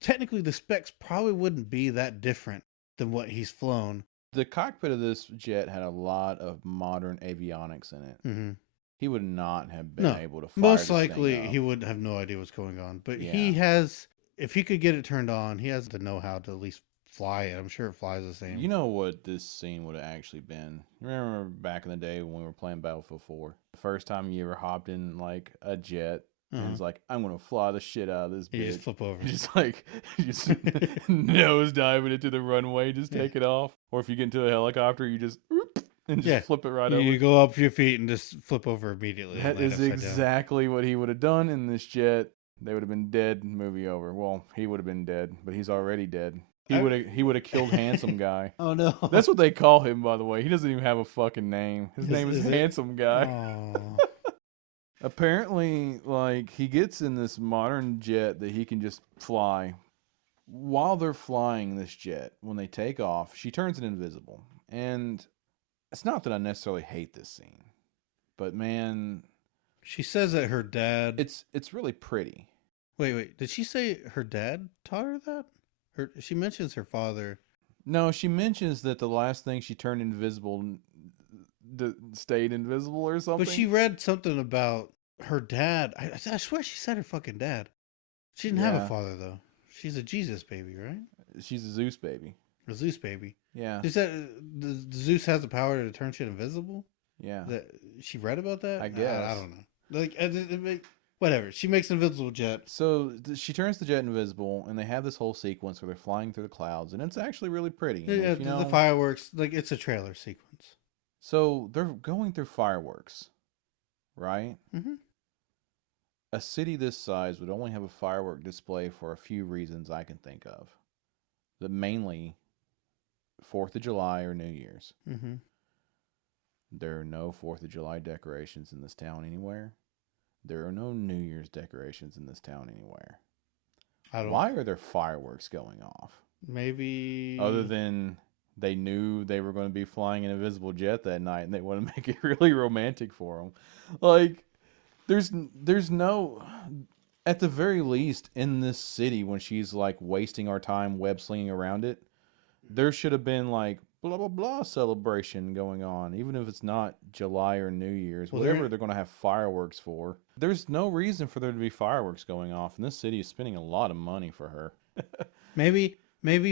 technically the specs probably wouldn't be that different than what he's flown. The cockpit of this jet had a lot of modern avionics in it. Mm-hmm. He would not have been able to fire Most this likely thing up. he would have no idea what's going on. But Yeah. he has, if he could get it turned on, he has to know how to at least fly it. I'm sure it flies the same. You know what this scene would have actually been? Remember back in the day when we were playing Battlefield 4? The first time you ever hopped in like a jet and it's like, I'm going to fly the shit out of this bitch. You just flip over. Just like, nose diving into the runway, just take it off. Or if you get into a helicopter, you just, and just flip it right over. You go up your feet and just flip over immediately. That is exactly what he would have done in this jet. They would have been dead, movie over. Well, he would have been dead, but he's already dead. He would have killed Handsome Guy. Oh no. That's what they call him, by the way. He doesn't even have a fucking name. His name is Handsome Guy. Oh. Apparently, like, he gets in this modern jet that he can just fly. While they're flying this jet, when they take off, she turns it invisible. And it's not that I necessarily hate this scene, but man, she says that her dad. It's really pretty. Wait. Did she say her dad taught her that? She mentions her father. No, she mentions that the last thing she turned invisible stayed invisible or something. But she read something about her dad. I swear she said her fucking dad. She didn't have a father, though. She's a Jesus baby, right? She's a Zeus baby. A Zeus baby. Yeah. She said Zeus has the power to turn shit invisible? Yeah. She read about that? I guess. I don't know. Like, whatever. She makes an invisible jet. So she turns the jet invisible, and they have this whole sequence where they're flying through the clouds, and it's actually really pretty. Yeah, the fireworks, like, it's a trailer sequence. So they're going through fireworks, right? Mm-hmm. A city this size would only have a firework display for a few reasons I can think of. That mainly 4th of July or New Year's. Mm-hmm. There are no 4th of July decorations in this town anywhere. There are no New Year's decorations in this town anywhere. Why are there fireworks going off? Maybe... Other than they knew they were going to be flying an invisible jet that night and they want to make it really romantic for them. Like, there's no... At the very least, in this city, when she's, like, wasting our time web-slinging around it, there should have been, like, blah, blah, blah celebration going on, even if it's not July or New Year's, whatever they're going to have fireworks for. There's no reason for there to be fireworks going off, and this city is spending a lot of money for her. Maybe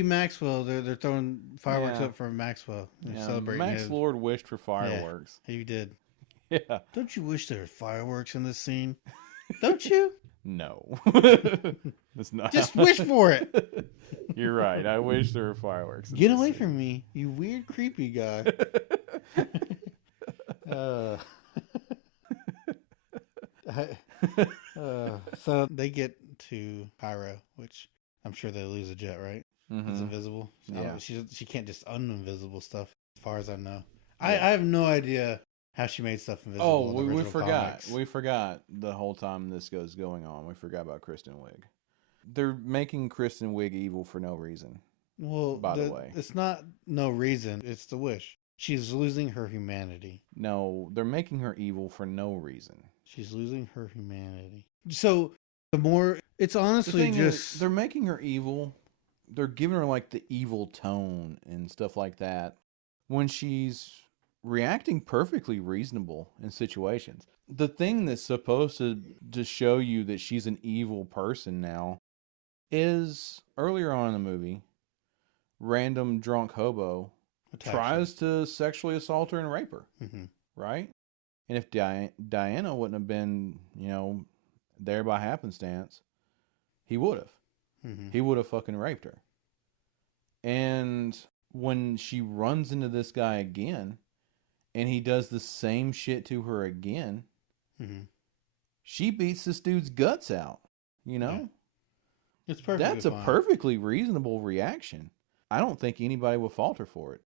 Maxwell, they're throwing fireworks up for Maxwell. They're celebrating Max Lord wished for fireworks. Yeah, he did. Yeah. Don't you wish there were fireworks in this scene? Don't you? No. That's not. Just wish for it. You're right. I wish there were fireworks. Get away from me, you weird, creepy guy. So they get to Cairo, which I'm sure they lose a jet, right? Mm-hmm. It's invisible. Yeah. She can't just uninvisible stuff. as far as I know. Yeah. I have no idea how she made stuff invisible. Oh, in the we original forgot. comics. We forgot the whole time this goes going on. We forgot about Kristen Wiig. They're making Kristen Wiig evil for no reason. Well, by the way, it's not no reason. It's the wish. She's losing her humanity. No, they're making her evil for no reason. She's losing her humanity. So the more, it's honestly just they're making her evil. They're giving her like the evil tone and stuff like that when she's reacting perfectly reasonable in situations. The thing that's supposed to show you that she's an evil person now is earlier on in the movie, random drunk hobo tries to sexually assault her and rape her, right? And if Diana wouldn't have been, there by happenstance, he would have. He would have fucking raped her. And when she runs into this guy again, and he does the same shit to her again, she beats this dude's guts out, Yeah. It's perfectly That's a perfectly reasonable reaction. I don't think anybody would fault her for it.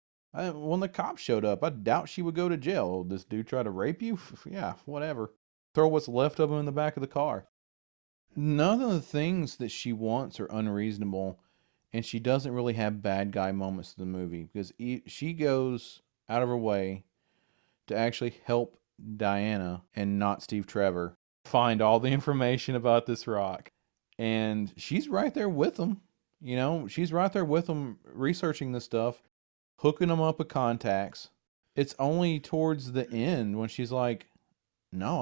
When the cops showed up, I doubt she would go to jail. Oh, this dude tried to rape you? Yeah, whatever. Throw what's left of him in the back of the car. None of the things that she wants are unreasonable, and she doesn't really have bad guy moments in the movie because she goes out of her way to actually help Diana and not Steve Trevor find all the information about this rock. And she's right there with them. She's right there with them researching this stuff, hooking them up with contacts. It's only towards the end when she's like, no,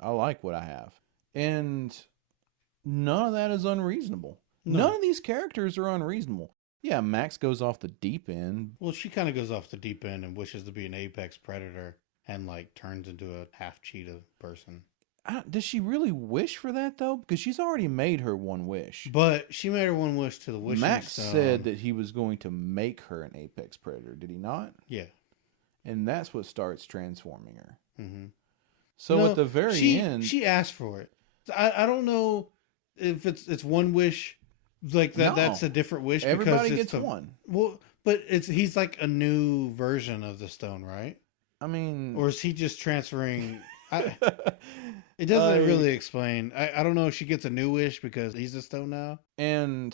I like what I have. And none of that is unreasonable. No. None of these characters are unreasonable. Yeah, Max goes off the deep end. Well, she kind of goes off the deep end and wishes to be an apex predator and turns into a half cheetah person. Does she really wish for that, though? Because she's already made her one wish. But she made her one wish to the wishing Max stone. said that he was going to make her an apex predator, did he not? Yeah. And that's what starts transforming her. So at the very end... She asked for it. I don't know if it's one wish, that. No, that's a different wish. Everybody gets one. Well, but he's like a new version of the stone, right? I mean... Or is he just transferring... It doesn't really explain. I don't know if she gets a new wish because he's a stone now.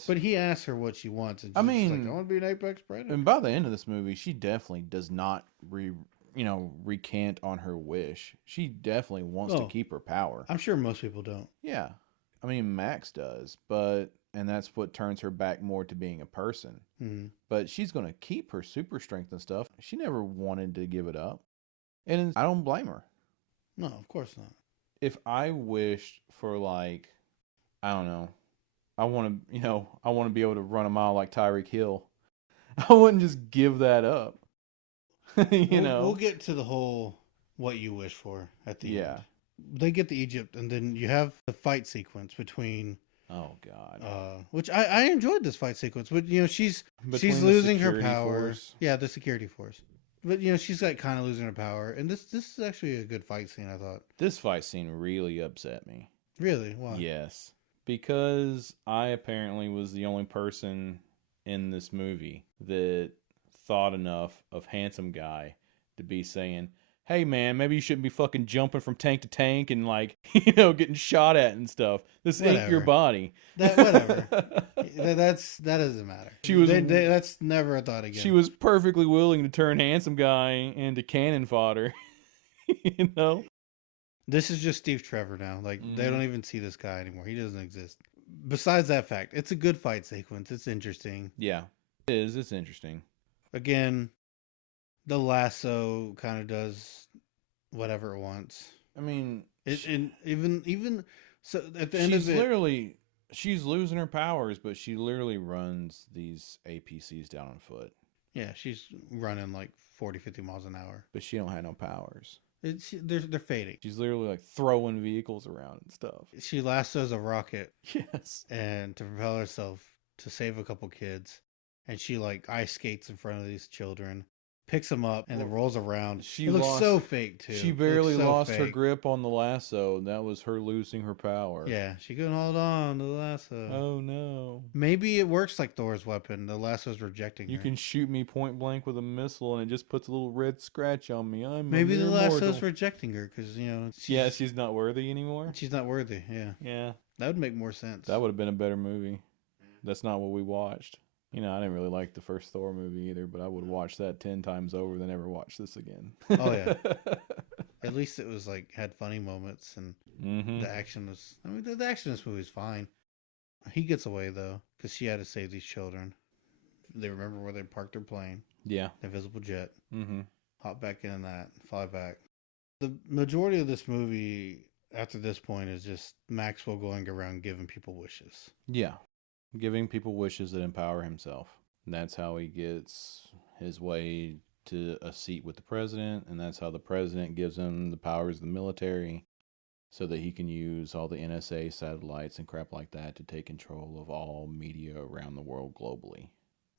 But he asks her what she wants. And she's like, I want to be an apex predator. And by the end of this movie, she definitely does not recant on her wish. She definitely wants to keep her power. I'm sure most people don't. Yeah. I mean, Max does, and that's what turns her back more to being a person. But she's going to keep her super strength and stuff. She never wanted to give it up. And I don't blame her. No, of course not. If I wished for I don't know, I want to be able to run a mile like Tyreek Hill, I wouldn't just give that up. We'll get to the whole what you wish for at the end. They get to Egypt, and then you have the fight sequence between. Oh God! Which I enjoyed this fight sequence, but she's losing her power. Force. Yeah, the security force. But, she's kind of losing her power. And this is actually a good fight scene, I thought. This fight scene really upset me. Really? Why? Yes. Because I apparently was the only person in this movie that thought enough of Handsome Guy to be saying, hey, man, maybe you shouldn't be fucking jumping from tank to tank and, getting shot at and stuff. This ain't your body. Whatever. That doesn't matter. That's never a thought again. She was perfectly willing to turn Handsome Guy into cannon fodder. This is just Steve Trevor now. They don't even see this guy anymore. He doesn't exist. Besides that fact, it's a good fight sequence. It's interesting. Yeah, it is. It's interesting. Again, the lasso kind of does whatever it wants. I mean, even so at the end of it, she's losing her powers, but she literally runs these APCs down on foot. Yeah, she's running 40, 50 miles an hour. But she don't have no powers. They're fading. She's literally throwing vehicles around and stuff. She lassos a rocket. Yes. And to propel herself to save a couple kids. And she ice skates in front of these children. picks him up and then rolls around. She it looks so fake too. She barely lost her grip on the lasso. That was her losing her power. Yeah, she couldn't hold on to the lasso. Oh no. Maybe it works like Thor's weapon. The lasso's rejecting her. You can shoot me point blank with a missile and it just puts a little red scratch on me. Maybe the lasso's rejecting her because, you know... she's not worthy anymore? She's not worthy, yeah. Yeah. That would make more sense. That would have been a better movie. That's not what we watched. You know, I didn't really like the first Thor movie either, but I would watch that 10 times over than ever watch this again. Oh, yeah. At least it was like, had funny moments and the action was, I mean, the action in this movie is fine. He gets away though, because she had to save these children. They remember where they parked their plane. Yeah. The invisible jet. Hop back in that, fly back. The majority of this movie, after this point, is just Maxwell going around giving people wishes. Yeah. Giving people wishes that empower himself. And that's how he gets his way to a seat with the president, and that's how the president gives him the powers of the military so that he can use all the NSA satellites and crap like that to take control of all media around the world globally.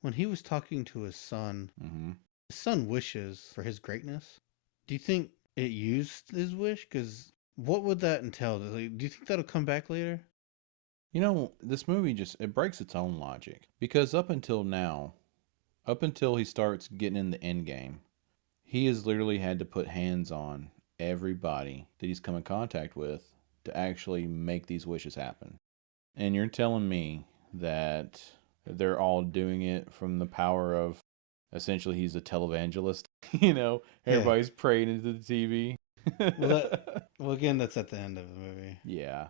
When he was talking to his son, his son wishes for his greatness. Do you think it used his wish? Because what would that entail? Do you think that'll come back later? You know, this movie it breaks its own logic. Because up until now, up until he starts getting in the end game, he has literally had to put hands on everybody that he's come in contact with to actually make these wishes happen. And you're telling me that they're all doing it from the power of, essentially, he's a televangelist. You know, everybody's praying into the TV. Well, again, that's at the end of the movie. Yeah.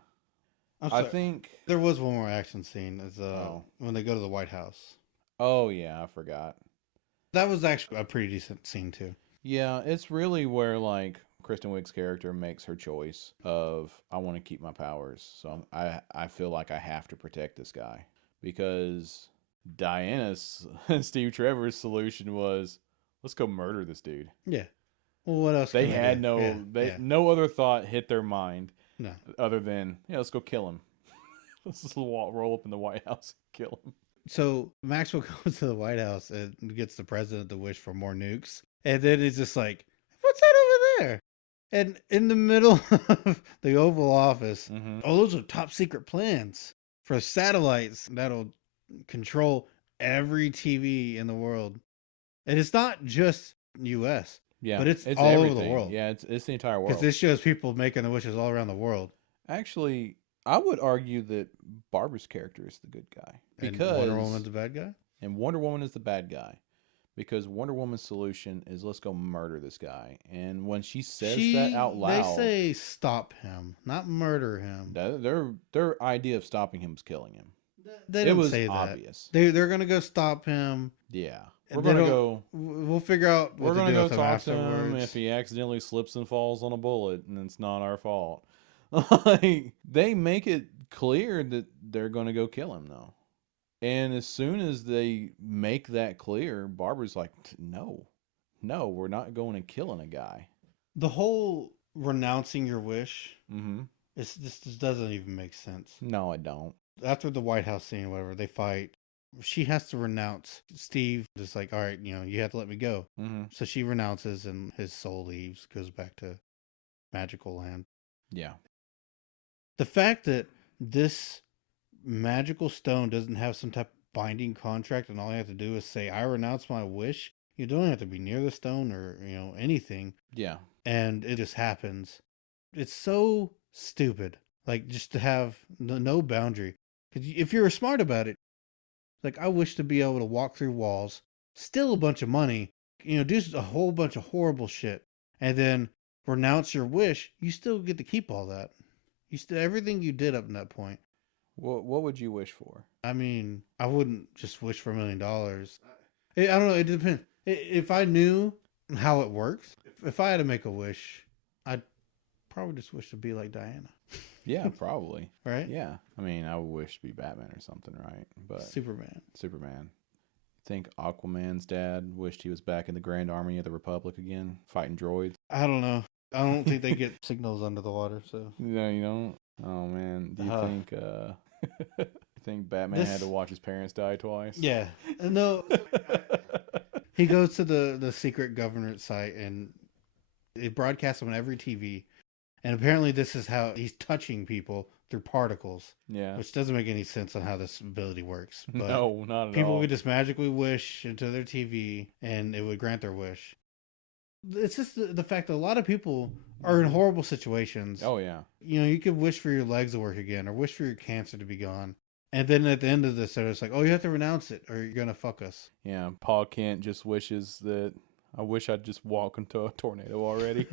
I think there was one more action scene. It's when they go to the White House. Oh, yeah, I forgot. That was actually a pretty decent scene, too. Yeah, it's really where, like, Kristen Wiig's character makes her choice of, I want to keep my powers. So I feel like I have to protect this guy. Because Diana's, Steve Trevor's solution was, let's go murder this dude. Yeah. Well, what else? They had no other thought hit their mind. No. Other than, let's go kill him. Let's just roll up in the White House and kill him. So Maxwell goes to the White House and gets the president to wish for more nukes. And then he's just like, what's that over there? And in the middle of the Oval Office, those are top secret plans for satellites that'll control every TV in the world. And it's not just U.S. Yeah, but it's all everything. Over the world. Yeah, it's the entire world. Because this shows people making the wishes all around the world. Actually, I would argue that Barbara's character is the good guy. Because and Wonder Woman's the bad guy? And Wonder Woman is the bad guy. Because Wonder Woman's solution is, let's go murder this guy. And when she says that out loud... They say stop him, not murder him. Their idea of stopping him was killing him. They didn't say that. Obvious. They're going to go stop him. Yeah. We're going to go... We'll figure out what to do with him afterwards. To him if he accidentally slips and falls on a bullet, and it's not our fault. Like, they make it clear that they're going to go kill him, though. And as soon as they make that clear, Barbara's like, no, we're not going and killing a guy. The whole renouncing your wish, this doesn't even make sense. No, I don't. After the White House scene, whatever, they fight. She has to renounce. Steve is like, all right, you have to let me go. So she renounces and his soul leaves, goes back to magical land. Yeah. The fact that this magical stone doesn't have some type of binding contract and all you have to do is say, I renounce my wish. You don't have to be near the stone or, anything. Yeah. And it just happens. It's so stupid. Like, just to have no boundary. Because if you're smart about it, like, I wish to be able to walk through walls, steal a bunch of money, do a whole bunch of horrible shit, and then renounce your wish, you still get to keep all that. Everything you did up to that point. What would you wish for? I mean, I wouldn't just wish for $1 million. I don't know. It depends. If I knew how it works, if I had to make a wish, I'd probably just wish to be like Diana. Yeah, probably. Right? Yeah. I mean, I would wish to be Batman or something, right? But Superman. Think Aquaman's dad wished he was back in the Grand Army of the Republic again, fighting droids? I don't know. I don't think they get signals under the water, so. No, you don't? Oh, man. Do you think Batman had to watch his parents die twice? Yeah. No. He goes to the secret government site and it broadcasts on every TV. And apparently this is how he's touching people through particles. Yeah. Which doesn't make any sense on how this ability works. But no, not at all. people would just magically wish into their TV and it would grant their wish. It's just the fact that a lot of people are in horrible situations. Oh, yeah. You know, you could wish for your legs to work again or wish for your cancer to be gone. And then at the end of this, they're just like, oh, you have to renounce it or you're going to fuck us. Yeah, Paul Kent just wishes that I wish I'd just walk into a tornado already.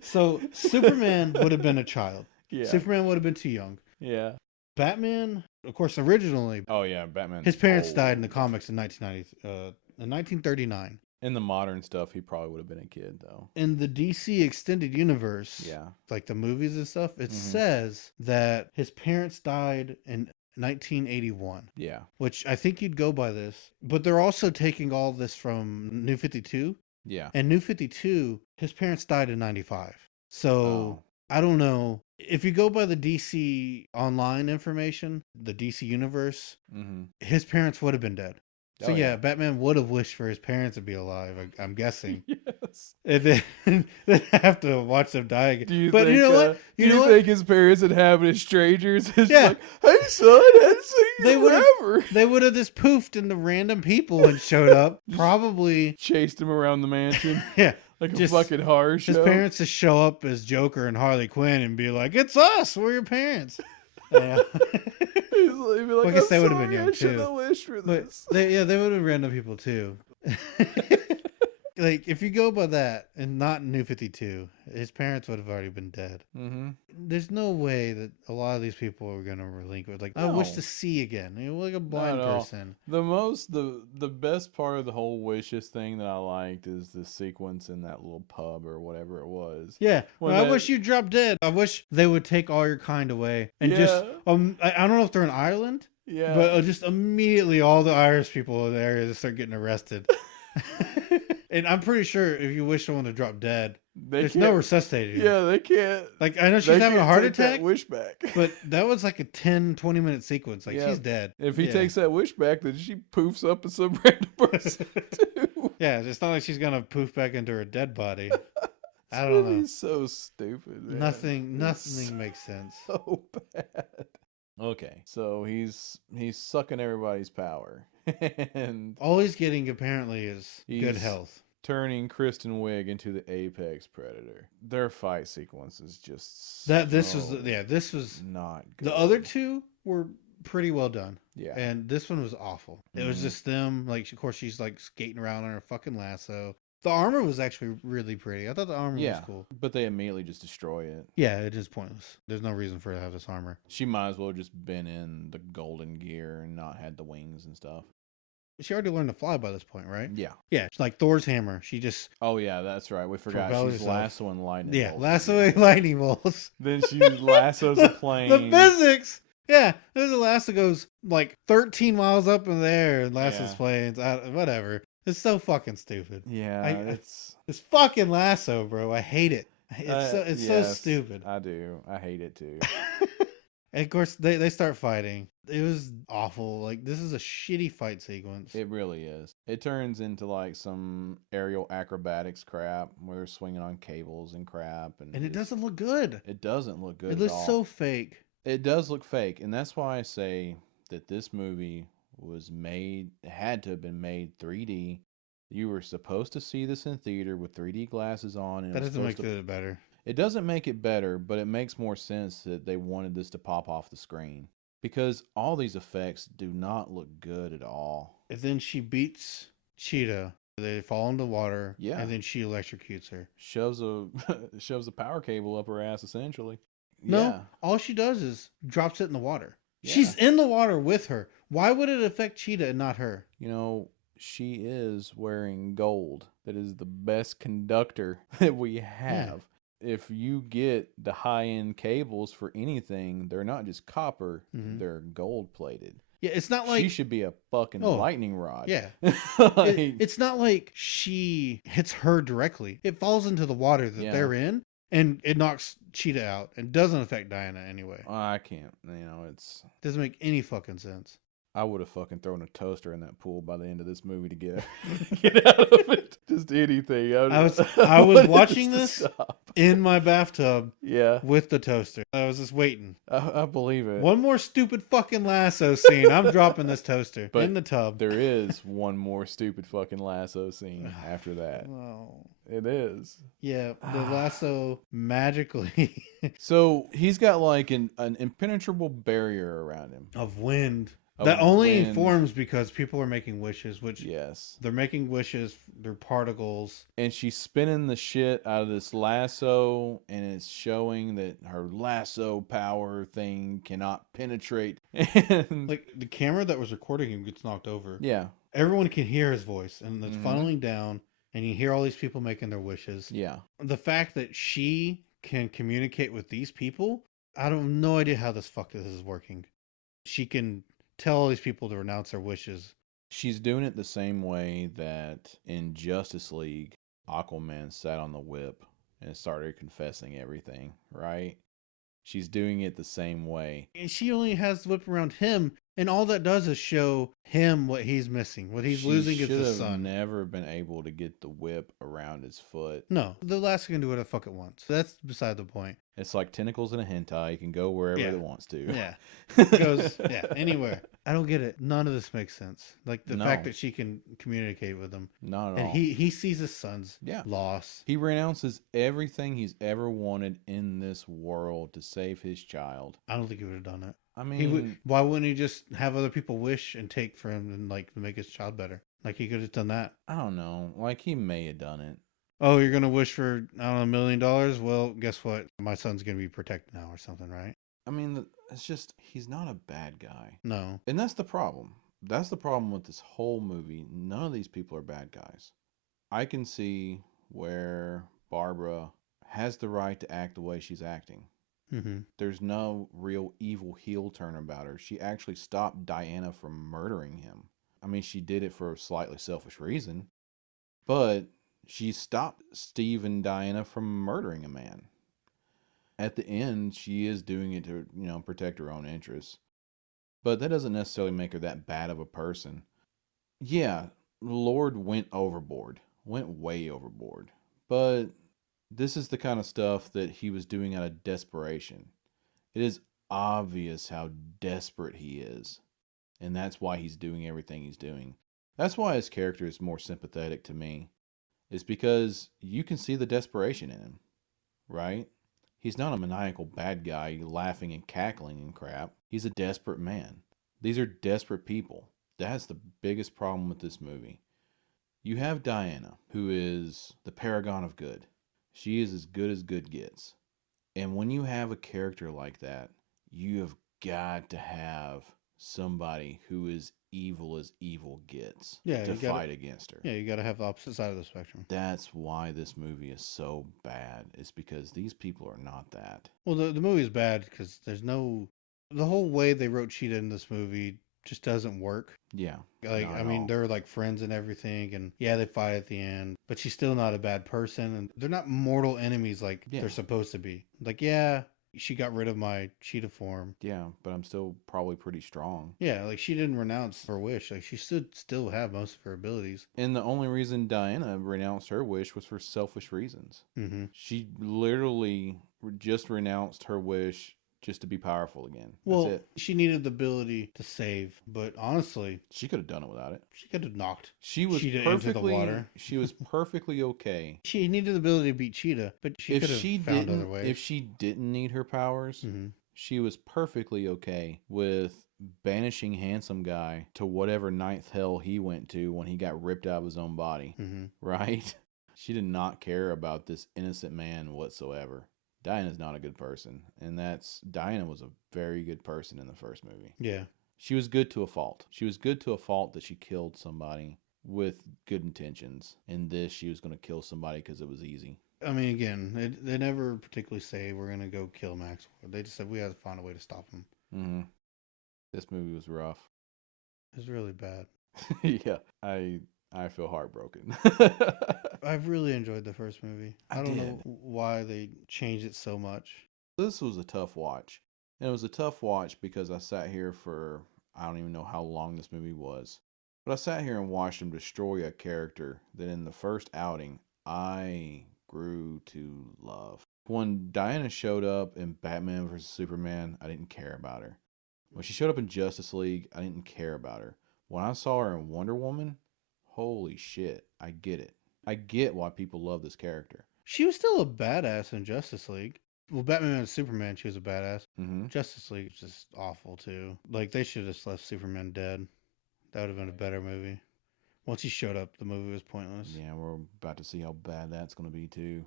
So Superman would have been a child. Yeah. Superman would have been too young. Yeah. Batman, of course, originally. Oh, yeah, Batman. His parents died in the comics in 1939. In the modern stuff, he probably would have been a kid, though. In the DC extended universe, Yeah. like the movies and stuff, it says that his parents died in 1981. Yeah. Which I think you'd go by this. But they're also taking all this from New 52. Yeah. And New 52, his parents died in 95. So I don't know. If you go by the DC online information, the DC universe, his parents would have been dead. So yeah, Batman would have wished for his parents to be alive, I'm guessing. Yes. And then have to watch them die again. Do you but think, you know what? Do you think his parents inhabited strangers? It's Yeah. like, hey son, I hadn't seen you forever. They would have just poofed into random people and showed up. Probably chased him around the mansion. Yeah. Like just, a fucking horror show. His parents just show up as Joker and Harley Quinn and be like, it's us, we're your parents. Yeah. Like, I guess they would have been young I should have too. wished for this. They would have been random people too. Like if you go by that and not New 52, his parents would have already been dead. There's no way that a lot of these people are going to relinquish. Like I wish to see again. You know, like a blind person. The best part of the whole wishes thing that I liked is the sequence in that little pub or whatever it was. Yeah, I wish you dropped dead. I wish they would take all your kind away and just. I don't know if they're in Ireland. Yeah, but just immediately all the Irish people in the area just start getting arrested. And I'm pretty sure if you wish someone to drop dead, there's no resuscitating. Yeah, they can't. Like, I know she's having a heart attack. That wish back. But that was like a 10-20 minute sequence. Like, she's dead. If he takes that wish back, then she poofs up as some random person, too. Yeah, it's not like she's going to poof back into her dead body. I don't know. He's so stupid, man. Nothing makes sense. So bad. Okay, so he's sucking everybody's power. And all he's getting apparently is good health. Turning Kristen Wiig into the apex predator. Their fight sequence is just this was not good. The other two were pretty well done. Yeah. And this one was awful. It was just them, like, of course she's like skating around on her fucking lasso. The armor was actually really pretty. I thought the armor was cool. But they immediately just destroy it. Yeah, it is pointless. There's no reason for her to have this armor. She might as well just been in the golden gear and not had the wings and stuff. She already learned to fly by this point, right? Yeah. Yeah, it's like Thor's hammer. She just... Oh, yeah, that's right. We forgot. She's lassoing lightning bolts. Yeah, lassoing lightning bolts. Then she lassos a plane. The physics! Yeah, there's a lasso goes like 13 miles up in the air and lassos planes. Whatever. It's so fucking stupid. Yeah, it's fucking lasso, bro. I hate it. It's so stupid. I do. I hate it too. And of course, they start fighting. It was awful. Like, this is a shitty fight sequence. It really is. It turns into like some aerial acrobatics crap where they're swinging on cables and crap. And it doesn't look good. It doesn't look good. It looks so fake. It does look fake. And that's why I say that this movie had to have been made 3D. You were supposed to see this in theater with 3D glasses on. And that doesn't make it better. It doesn't make it better, but it makes more sense that they wanted this to pop off the screen. Because all these effects do not look good at all. And then she beats Cheetah. They fall into water. Yeah. And then she electrocutes her. Shoves a power cable up her ass, essentially. No, all she does is drops it in the water. Yeah. She's in the water with her. Why would it affect Cheetah and not her? You know, she is wearing gold. That is the best conductor that we have. Yeah. If you get the high-end cables for anything, they're not just copper, they're gold-plated. Yeah, it's not like... She should be a fucking lightning rod. Yeah. It's not like she hits her directly. It falls into the water that they're in, and it knocks Cheetah out, and doesn't affect Diana anyway. I can't. It doesn't make any fucking sense. I would have fucking thrown a toaster in that pool by the end of this movie to get out of it. Just anything. I was wanted watching to this stop. in my bathtub Yeah, with the toaster. I was just waiting. I believe it. One more stupid fucking lasso scene. I'm dropping this toaster But in the tub. There is one more stupid fucking lasso scene after that. Oh. It is. Yeah, the lasso magically So he's got like an impenetrable barrier around him. of wind. Of That only wind. forms because people are making wishes, which Yes. they're making wishes, they're particles. And she's spinning the shit out of this lasso, and it's showing that her lasso power thing cannot penetrate. And Like the camera that was recording him gets knocked over. yeah. Everyone can hear his voice, and it's Mhm. funneling down, and you hear all these people making their wishes. Yeah. The fact that she can communicate with these people, I don't have no idea how this is working. She can tell all these people to renounce their wishes. She's doing it the same way that in Justice League, Aquaman sat on the whip and started confessing everything, right? She's doing it the same way. And she only has the whip around him, and all that does is show him what he's missing. What he's losing is She the should have sun. never been able to get the whip around his foot. No, the lasso can do whatever the fuck it wants. That's beside the point. It's like tentacles in a hentai. It can go wherever Yeah. it wants to. Yeah. It goes, anywhere. I don't get it. None of this makes sense. Like the fact No. that she can communicate with him. Not at And all. he sees his son's Yeah. loss. He renounces everything he's ever wanted in this world to save his child. I don't think he would have done it. I He mean, would. Why wouldn't he just have other people wish and take for him and like make his child better? Like he could have done that. I don't know. Like, he may have done it. Oh, you're gonna wish for I don't know $1 million? Well, guess what? My son's gonna be protected now or something, right? I mean, it's just, he's not a bad guy. No. And that's the problem. That's the problem with this whole movie. None of these people are bad guys. I can see where Barbara has the right to act the way she's acting. Mm-hmm. There's no real evil heel turn about her. She actually stopped Diana from murdering him. I mean, she did it for a slightly selfish reason, but she stopped Steve and Diana from murdering a man. At the end, she is doing it to, protect her own interests. But that doesn't necessarily make her that bad of a person. Yeah, Lord went way overboard. But this is the kind of stuff that he was doing out of desperation. It is obvious how desperate he is. And that's why he's doing everything he's doing. That's why his character is more sympathetic to me. It's because you can see the desperation in him, right? He's not a maniacal bad guy laughing and cackling and crap. He's a desperate man. These are desperate people. That's the biggest problem with this movie. You have Diana, who is the paragon of good. She is as good as good gets. And when you have a character like that, you have got to have somebody who is evil as evil gets to fight against her. Yeah, you got to have the opposite side of the spectrum. That's why this movie is so bad. It's because these people are not that. Well, the movie is bad because there's no... The whole way they wrote Cheetah in this movie just doesn't work. Yeah. Like, I mean, they're like friends and everything, and yeah, they fight at the end, but she's still not a bad person, and they're not mortal enemies like they're supposed to be. Like, yeah, she got rid of my cheetah form. Yeah, but I'm still probably pretty strong. Yeah, like she didn't renounce her wish. Like she should still have most of her abilities. And the only reason Diana renounced her wish was for selfish reasons. Mm-hmm. She literally just renounced her wish just to be powerful again. Well, That's it. she needed the ability to save, but honestly, She could have done it without it. she could have knocked She was Cheetah perfectly into the water. She was perfectly okay. She needed the ability to beat Cheetah, but she could have found other ways. If she didn't need her powers, Mm-hmm. she was perfectly okay with banishing Handsome Guy to whatever ninth hell he went to when he got ripped out of his own body. Mm-hmm. Right? She did not care about this innocent man whatsoever. Diana's not a good person, and Diana was a very good person in the first movie. Yeah. She was good to a fault. She was good to a fault that she killed somebody with good intentions. In this, she was going to kill somebody because it was easy. I mean, again, they never particularly say we're going to go kill Max. They just said we had to find a way to stop him. Mm-hmm. This movie was rough. It was really bad. Yeah, I feel heartbroken. I've really enjoyed the first movie. I don't know did. why they changed it so much. This was a tough watch. And it was a tough watch because I sat here for, I don't even know how long this movie was. But I sat here and watched him destroy a character that in the first outing, I grew to love. When Diana showed up in Batman vs. Superman, I didn't care about her. When she showed up in Justice League, I didn't care about her. When I saw her in Wonder Woman, holy shit, I get it. I get why people love this character. She was still a badass in Justice League. Well, Batman and Superman, she was a badass. Mm-hmm. Justice League was just awful, too. Like, they should have just left Superman dead. That would have been a better movie. Once he showed up, the movie was pointless. Yeah, we're about to see how bad that's going to be, too.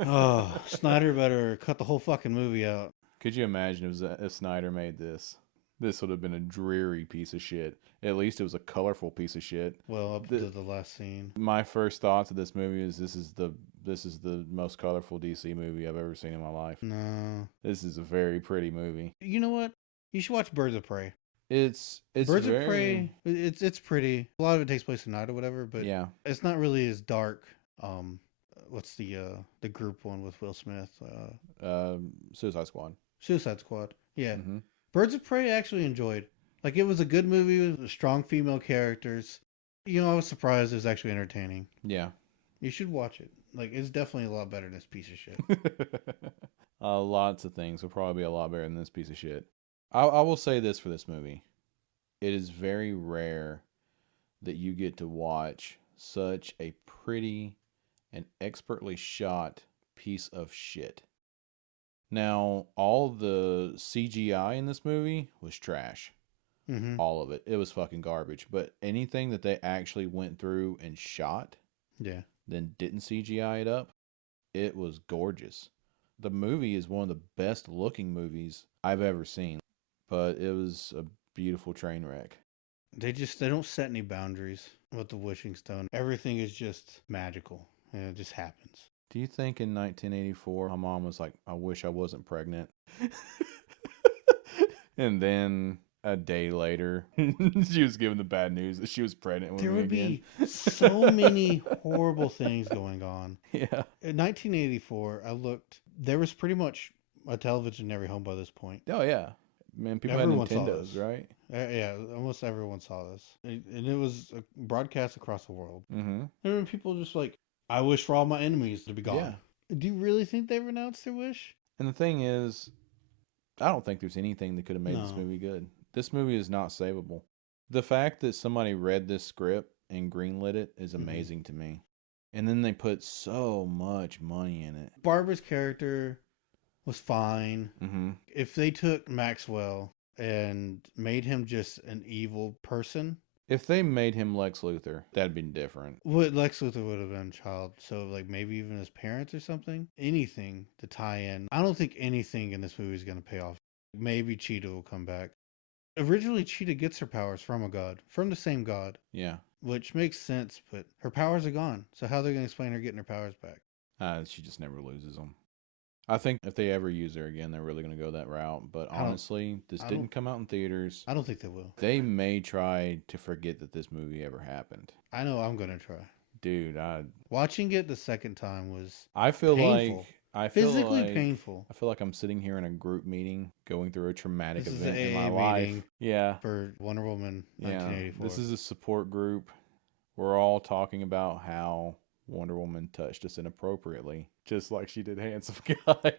Oh, Snyder better cut the whole fucking movie out. Could you imagine if Snyder made this? This would have been a dreary piece of shit. At least it was a colorful piece of shit. Well, up to the last scene. My first thoughts of this movie is this is the most colorful DC movie I've ever seen in my life. No. This is a very pretty movie. You know what? You should watch Birds of Prey. It's Birds of Prey. It's pretty. A lot of it takes place at night or whatever, but yeah, it's not really as dark. What's the group one with Will Smith? Suicide Squad. Suicide Squad. Yeah. Mm-hmm. Birds of Prey I actually enjoyed. Like, it was a good movie with strong female characters. You know, I was surprised it was actually entertaining. Yeah. You should watch it. Like, it's definitely a lot better than this piece of shit. Lots of things will probably be a lot better than this piece of shit. I will say this for this movie. It is very rare that you get to watch such a pretty and expertly shot piece of shit. Now, all the CGI in this movie was trash. Mm-hmm. All of it. It was fucking garbage. But anything that they actually went through and shot, Yeah. then didn't CGI it up, it was gorgeous. The movie is one of the best looking movies I've ever seen. But it was a beautiful train wreck. They don't set any boundaries with the wishing stone. Everything is just magical. And it just happens. Do you think in 1984, my mom was like, I wish I wasn't pregnant? And then a day later, she was given the bad news that she was pregnant with There me would again. be so many horrible things going on. Yeah. In 1984, I looked. There was pretty much a television in every home by this point. Oh, yeah. Man, people Everyone had saw Nintendos, this. right? Yeah, almost everyone saw this. And it was broadcast across the world. Mm-hmm. There were people just like, I wish for all my enemies to be gone. Yeah. Do you really think they renounced their wish? And the thing is, I don't think there's anything that could have made this No. movie good. This movie is not savable. The fact that somebody read this script and greenlit it is amazing to me. And then they put so much money in it. Barbara's character was fine. Mm-hmm. If they took Maxwell and made him just an evil person, If they made him Lex Luthor, that'd been different. Lex Luthor would have been a child. So, like, maybe even his parents or something. Anything to tie in. I don't think anything in this movie is going to pay off. Maybe Cheetah will come back. Originally, Cheetah gets her powers from a god. From the same god. Yeah. Which makes sense, but her powers are gone. So how are they going to explain her getting her powers back? She just never loses them. I think if they ever use her again, they're really going to go that route. But honestly, this didn't come out in theaters. I don't think they will. They may try to forget that this movie ever happened. I know I'm going to try. Dude, Watching it the second time was I feel painful. like I feel physically like, painful. I feel like I'm sitting here in a group meeting going through a traumatic This is event an in my AA life. meeting. Yeah. For Wonder Woman Yeah. 1984. This is a support group. We're all talking about how Wonder Woman touched us inappropriately, just like she did Handsome Guy.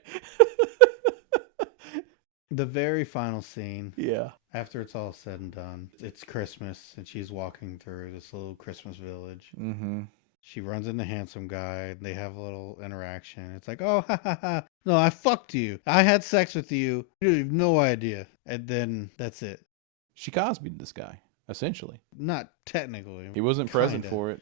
The very final scene, Yeah. after it's all said and done, it's Christmas, and she's walking through this little Christmas village. Mm-hmm. She runs into Handsome Guy, and they have a little interaction. It's like, oh, ha, ha, ha. No, I fucked you. I had sex with you. You have no idea. And then that's it. She Cosby'd this guy, essentially. Not technically. He wasn't present Kinda. for it.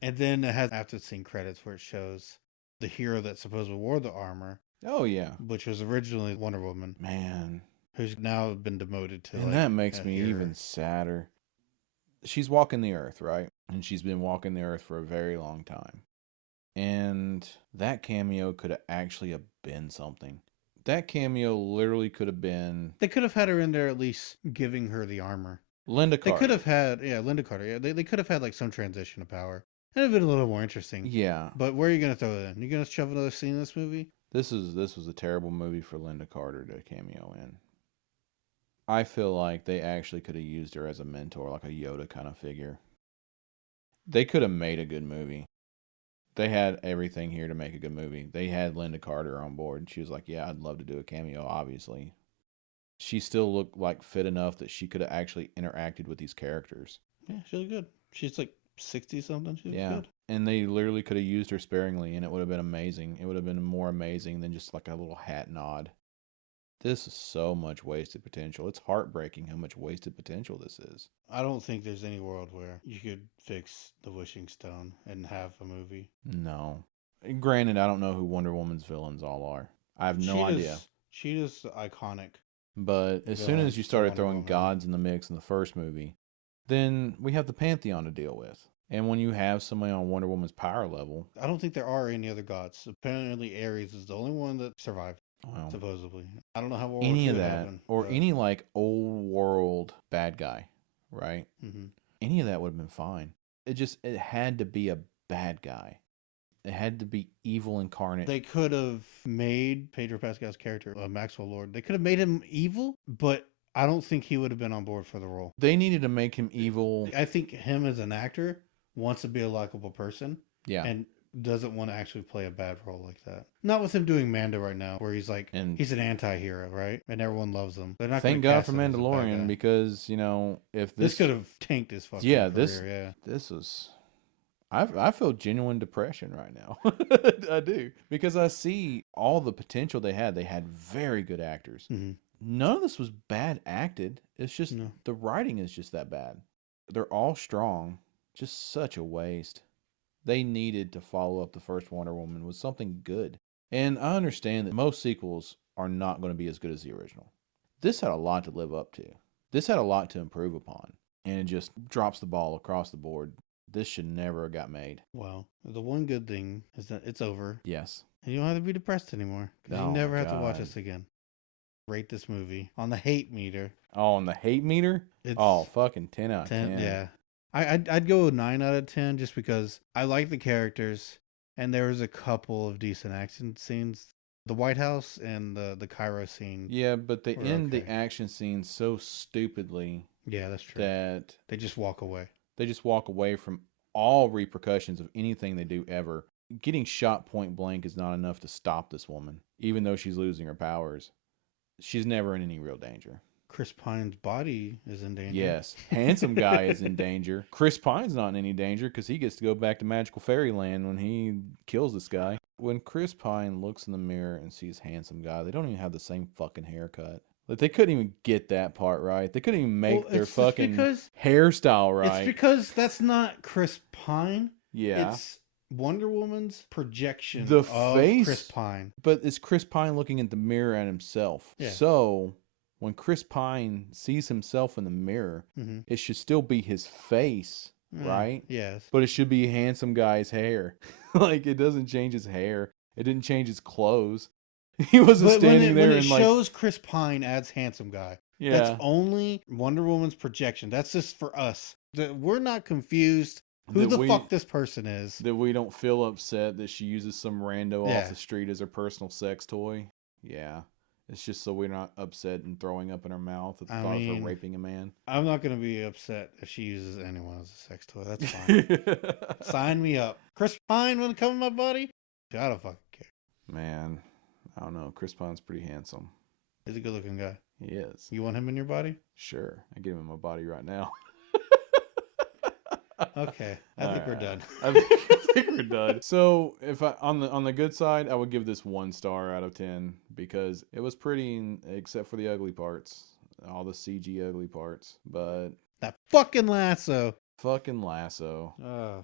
And then it has after the scene credits where it shows the hero that supposedly wore the armor, Oh, yeah. which was originally Wonder Woman, Man. who's now been demoted to. And like, that makes a me hero. even sadder. She's walking the earth, right? And she's been walking the earth for a very long time. And that cameo could have actually have been something. That cameo literally could have been They could have had her in there at least giving her the armor. Linda They Carter. could have had, Linda Carter. Yeah, they could have had like some transition of power. And it'd been a little more interesting. Yeah. But where are you going to throw it in? You going to shove another scene in this movie? This was a terrible movie for Linda Carter to cameo in. I feel like they actually could have used her as a mentor, like a Yoda kind of figure. They could have made a good movie. They had everything here to make a good movie. They had Linda Carter on board. She was like, yeah, I'd love to do a cameo, obviously. She still looked like fit enough that she could have actually interacted with these characters. Yeah, she looked good. She's like 60 something. She looked good. And they literally could have used her sparingly, and it would have been amazing. It would have been more amazing than just like a little hat nod. This is so much wasted potential. It's heartbreaking how much wasted potential this is. I don't think there's any world where you could fix the Wishing Stone and have a movie. No. Granted, I don't know who Wonder Woman's villains all are. I have no idea. Cheetah's iconic. But as soon as you started throwing gods in the mix in the first movie, then we have the Pantheon to deal with. And when you have somebody on Wonder Woman's power level... I don't think there are any other gods. Apparently Ares is the only one that survived. Well, supposedly. I don't know how any of that happened, or any like old world bad guy, right? Mm-hmm. Any of that would have been fine. It had to be a bad guy. It had to be evil incarnate. They could have made Pedro Pascal's character, Maxwell Lord. They could have made him evil, but I don't think he would have been on board for the role. They needed to make him evil. I think him as an actor wants to be a likable person. Yeah. And doesn't want to actually play a bad role like that. Not with him doing Mando right now, where he's like, he's an anti-hero, right? And everyone loves him. They're not. Thank God for Mandalorian, because, you know, if this could have tanked his fucking career. This was... I feel genuine depression right now. I do. Because I see all the potential they had. They had very good actors. Mm-hmm. None of this was bad acted. It's just the writing is just that bad. They're all strong. Just such a waste. They needed to follow up the first Wonder Woman with something good. And I understand that most sequels are not going to be as good as the original. This had a lot to live up to. This had a lot to improve upon. And it just drops the ball across the board. This should never have got made. Well, the one good thing is that it's over. Yes. And you don't have to be depressed anymore. Because you never have to watch this again. Rate this movie on the hate meter. Oh, on the hate meter? Fucking 10 out of 10. Yeah. I'd go 9 out of 10 just because I like the characters and there was a couple of decent action scenes. The White House and the Cairo scene. Yeah, but they end the action scene so stupidly. Yeah, that's true. That they just walk away. They just walk away from all repercussions of anything they do ever. Getting shot point blank is not enough to stop this woman, even though she's losing her powers. She's never in any real danger. Chris Pine's body is in danger. Yes. Handsome guy is in danger. Chris Pine's not in any danger because he gets to go back to Magical Fairyland when he kills this guy. When Chris Pine looks in the mirror and sees handsome guy, they don't even have the same fucking haircut. Like, they couldn't even get that part right. They couldn't even make their fucking hairstyle right. It's because that's not Chris Pine. Yeah. It's Wonder Woman's projection of face, Chris Pine. But it's Chris Pine looking at the mirror at himself. Yeah. So when Chris Pine sees himself in the mirror, it should still be his face, right? Yes. But it should be a handsome guy's hair. Like, it doesn't change his hair. It didn't change his clothes. He wasn't standing there and like... When it shows Chris Pine as handsome guy, that's only Wonder Woman's projection. That's just for us. We're not confused who the fuck this person is. That we don't feel upset that she uses some rando off the street as her personal sex toy. Yeah. It's just so we're not upset and throwing up in our mouth at the thought of her raping a man. I'm not going to be upset if she uses anyone as a sex toy. That's fine. Sign me up. Chris Pine want to come in my body? I don't fucking care. Man, I don't know. Chris Pine's pretty handsome. He's a good looking guy. He is. You want him in your body? Sure. I get him in my body right now. Okay, I think we're done. I think we're done. So, if on the good side, I would give this 1 star out of 10 because it was pretty, except for the ugly parts, all the CG ugly parts. But that fucking lasso,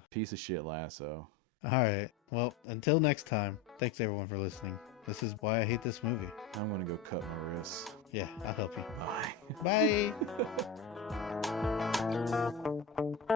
piece of shit lasso. All right. Well, until next time. Thanks everyone for listening. This is why I hate this movie. I'm gonna go cut my wrists. Yeah, I'll help you. Bye. Bye.